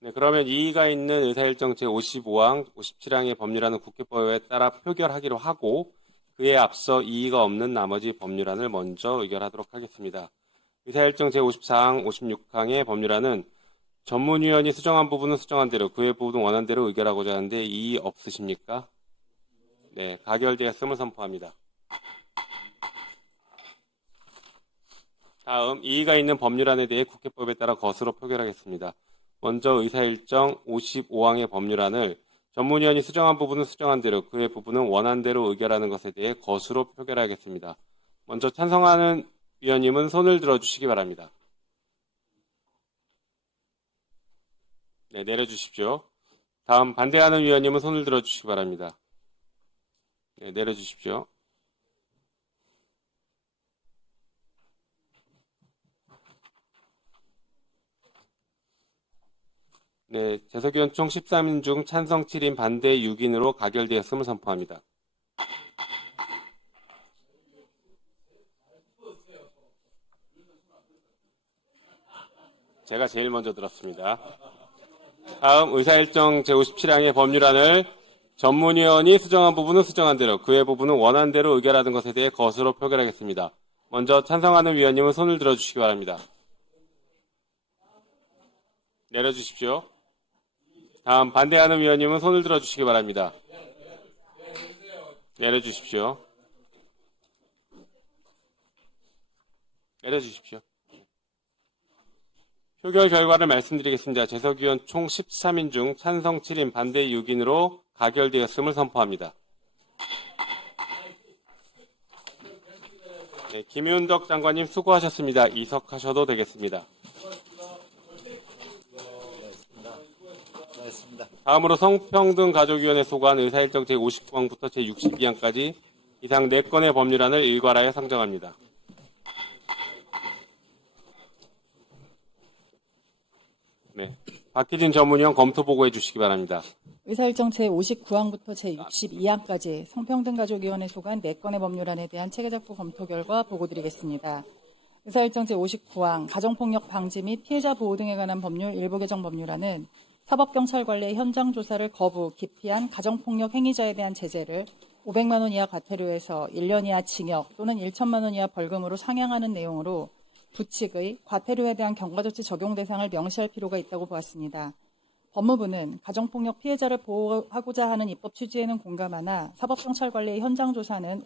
네, 그러면 이의가 있는 의사일정 제55항, 57항의 법률안은 국회법에 따라 표결하기로 하고 그에 앞서 이의가 없는 나머지 법률안을 먼저 의결하도록 하겠습니다. 의사일정 제54항, 56항의 법률안은 전문위원이 수정한 부분은 수정한 대로, 그 외 부분은 원한 대로 의결하고자 하는데 이의 없으십니까? 네, 가결되었음을 선포합니다. 다음, 이의가 있는 법률안에 대해 국회법에 따라 거스로 표결하겠습니다. 먼저 의사일정 55항의 법률안을 전문위원이 수정한 부분은 수정한 대로, 그 외 부분은 원한 대로 의결하는 것에 대해 거스로 표결하겠습니다. 먼저 찬성하는 위원님은 손을 들어주시기 바랍니다. 네, 내려주십시오. 다음 반대하는 위원님은 손을 들어주시기 바랍니다. 네, 내려주십시오. 네, 재석위원 총 13인 중 찬성 7인, 반대 6인으로 가결되었음을 선포합니다. 제가 제일 먼저 들었습니다. 다음 의사일정 제57항의 법률안을 전문위원이 수정한 부분은 수정한 대로, 그 외 부분은 원한 대로 의결하는 것에 대해 거스로 표결하겠습니다. 먼저 찬성하는 위원님은 손을 들어주시기 바랍니다. 내려주십시오. 다음 반대하는 위원님은 손을 들어주시기 바랍니다. 내려주십시오. 내려주십시오. 표결 결과를 말씀드리겠습니다. 재석위원 총 13인 중 찬성 7인, 반대 6인으로 가결되었음을 선포합니다. 네, 김윤덕 장관님 수고하셨습니다. 이석하셔도 되겠습니다. 다음으로 성평등가족위원회 소관 의사일정 제59항부터 제62항까지 이상 4건의 법률안을 일괄하여 상정합니다. 네, 박희진 전문위원 검토 보고해 주시기 바랍니다. 의사일정 제59항부터 제62항까지 성평등가족위원회 소관 4건의 법률안에 대한 체계작부 검토 결과 보고드리겠습니다. 의사일정 제59항 가정폭력 방지 및 피해자 보호 등에 관한 법률 일부 개정 법률안은 사법경찰관리의 현장 조사를 거부, 기피한 가정폭력 행위자에 대한 제재를 500만 원 이하 과태료에서 1년 이하 징역 또는 1천만 원 이하 벌금으로 상향하는 내용으로 부칙의 과태료에 대한 경과조치 적용 대상을 명시할 필요가 있다고 보았습니다. 법무부는 가정폭력 피해자를 보호하고자 하는 입법 취지에는 공감하나 사법경찰관리의 현장 조사는